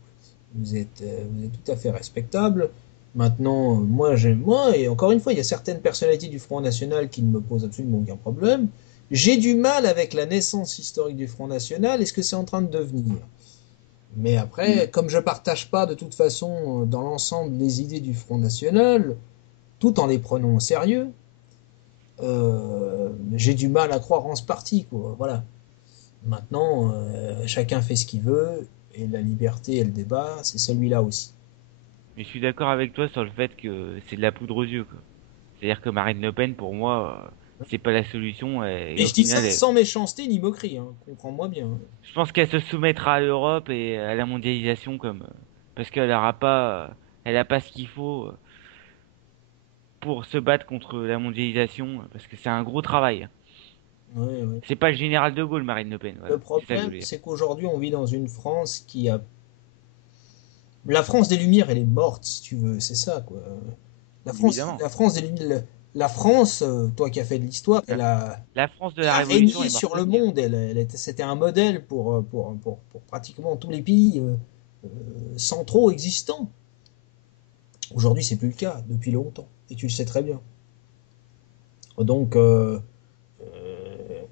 Vous êtes tout à fait respectable. Maintenant, moi, et encore une fois, il y a certaines personnalités du Front National qui ne me posent absolument aucun problème. J'ai du mal avec la naissance historique du Front National et ce que c'est en train de devenir. Mais après, comme je ne partage pas de toute façon dans l'ensemble les idées du Front National, tout en les prenant au sérieux, j'ai du mal à croire en ce parti, quoi. Voilà. Maintenant, chacun fait ce qu'il veut, et la liberté et le débat, c'est celui-là aussi. Mais je suis d'accord avec toi sur le fait que c'est de la poudre aux yeux, quoi. C'est-à-dire que Marine Le Pen, pour moi, c'est pas la solution. Et Et au je dis ça final, sans méchanceté ni moquerie, hein, comprends-moi bien. je pense qu'elle se soumettra à l'Europe et à la mondialisation comme parce qu'elle aura pas, elle a pas ce qu'il faut pour se battre contre la mondialisation, parce que c'est un gros travail. Ouais, ouais. C'est pas le général de Gaulle, Marine Le Pen. Le Voilà, c'est ça que je problème, voulais dire. c'est qu'aujourd'hui, on vit dans une France qui a... La France des Lumières, elle est morte, si tu veux, c'est ça, quoi. Évidemment. La France des Lumières, la France, toi qui as fait de l'histoire, La, la France de elle la a Révolution régné est morte sur le aussi, hein. monde. C'était un modèle pour pratiquement tous les pays centraux existants. Aujourd'hui, c'est plus le cas, depuis longtemps. Et tu le sais très bien. Donc,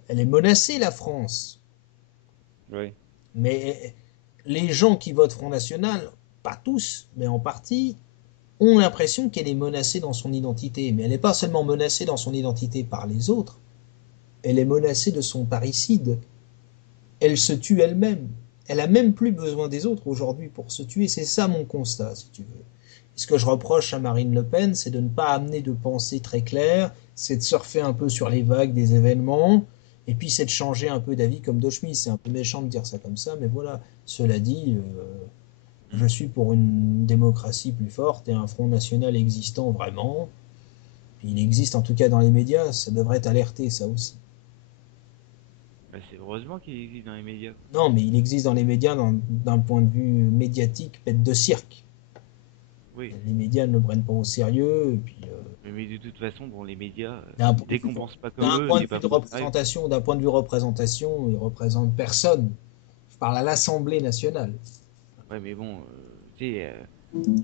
elle est menacée, la France. Oui. Mais les gens qui votent Front National, pas tous, mais en partie, ont l'impression qu'elle est menacée dans son identité. Mais elle n'est pas seulement menacée dans son identité par les autres, elle est menacée de son parricide. Elle se tue elle-même. Elle a même plus besoin des autres aujourd'hui pour se tuer. C'est ça mon constat, si tu veux. Ce que je reproche à Marine Le Pen, c'est de ne pas amener de pensée très claire, c'est de surfer un peu sur les vagues des événements, et puis c'est de changer un peu d'avis comme De Schmitt. C'est un peu méchant de dire ça comme ça, mais voilà. Cela dit, je suis pour une démocratie plus forte et un Front National existant vraiment. Il existe en tout cas dans les médias, ça devrait alerter ça aussi. Bah, c'est heureusement qu'il existe dans les médias. Non, mais il existe dans les médias d'un point de vue médiatique, bête de cirque. Oui. Les médias ne le prennent pas au sérieux, et puis Mais de toute façon, bon, les médias, d'un dès qu'on pense pas comme d'un eux, point de c'est vue pas de pour sérieux. représentation, ils représentent personne. Je parle à l'Assemblée nationale. Ouais, mais bon, tu sais,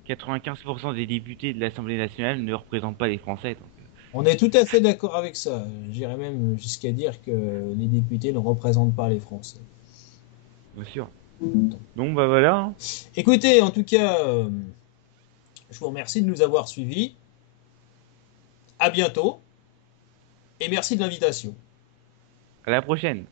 95% des députés de l'Assemblée nationale ne représentent pas les Français. Donc, On est tout à fait d'accord avec ça. J'irais même jusqu'à dire que les députés ne représentent pas les Français. bien sûr. Donc, bah voilà, hein. Écoutez, en tout cas, je vous remercie de nous avoir suivis. À bientôt et merci de l'invitation. À la prochaine.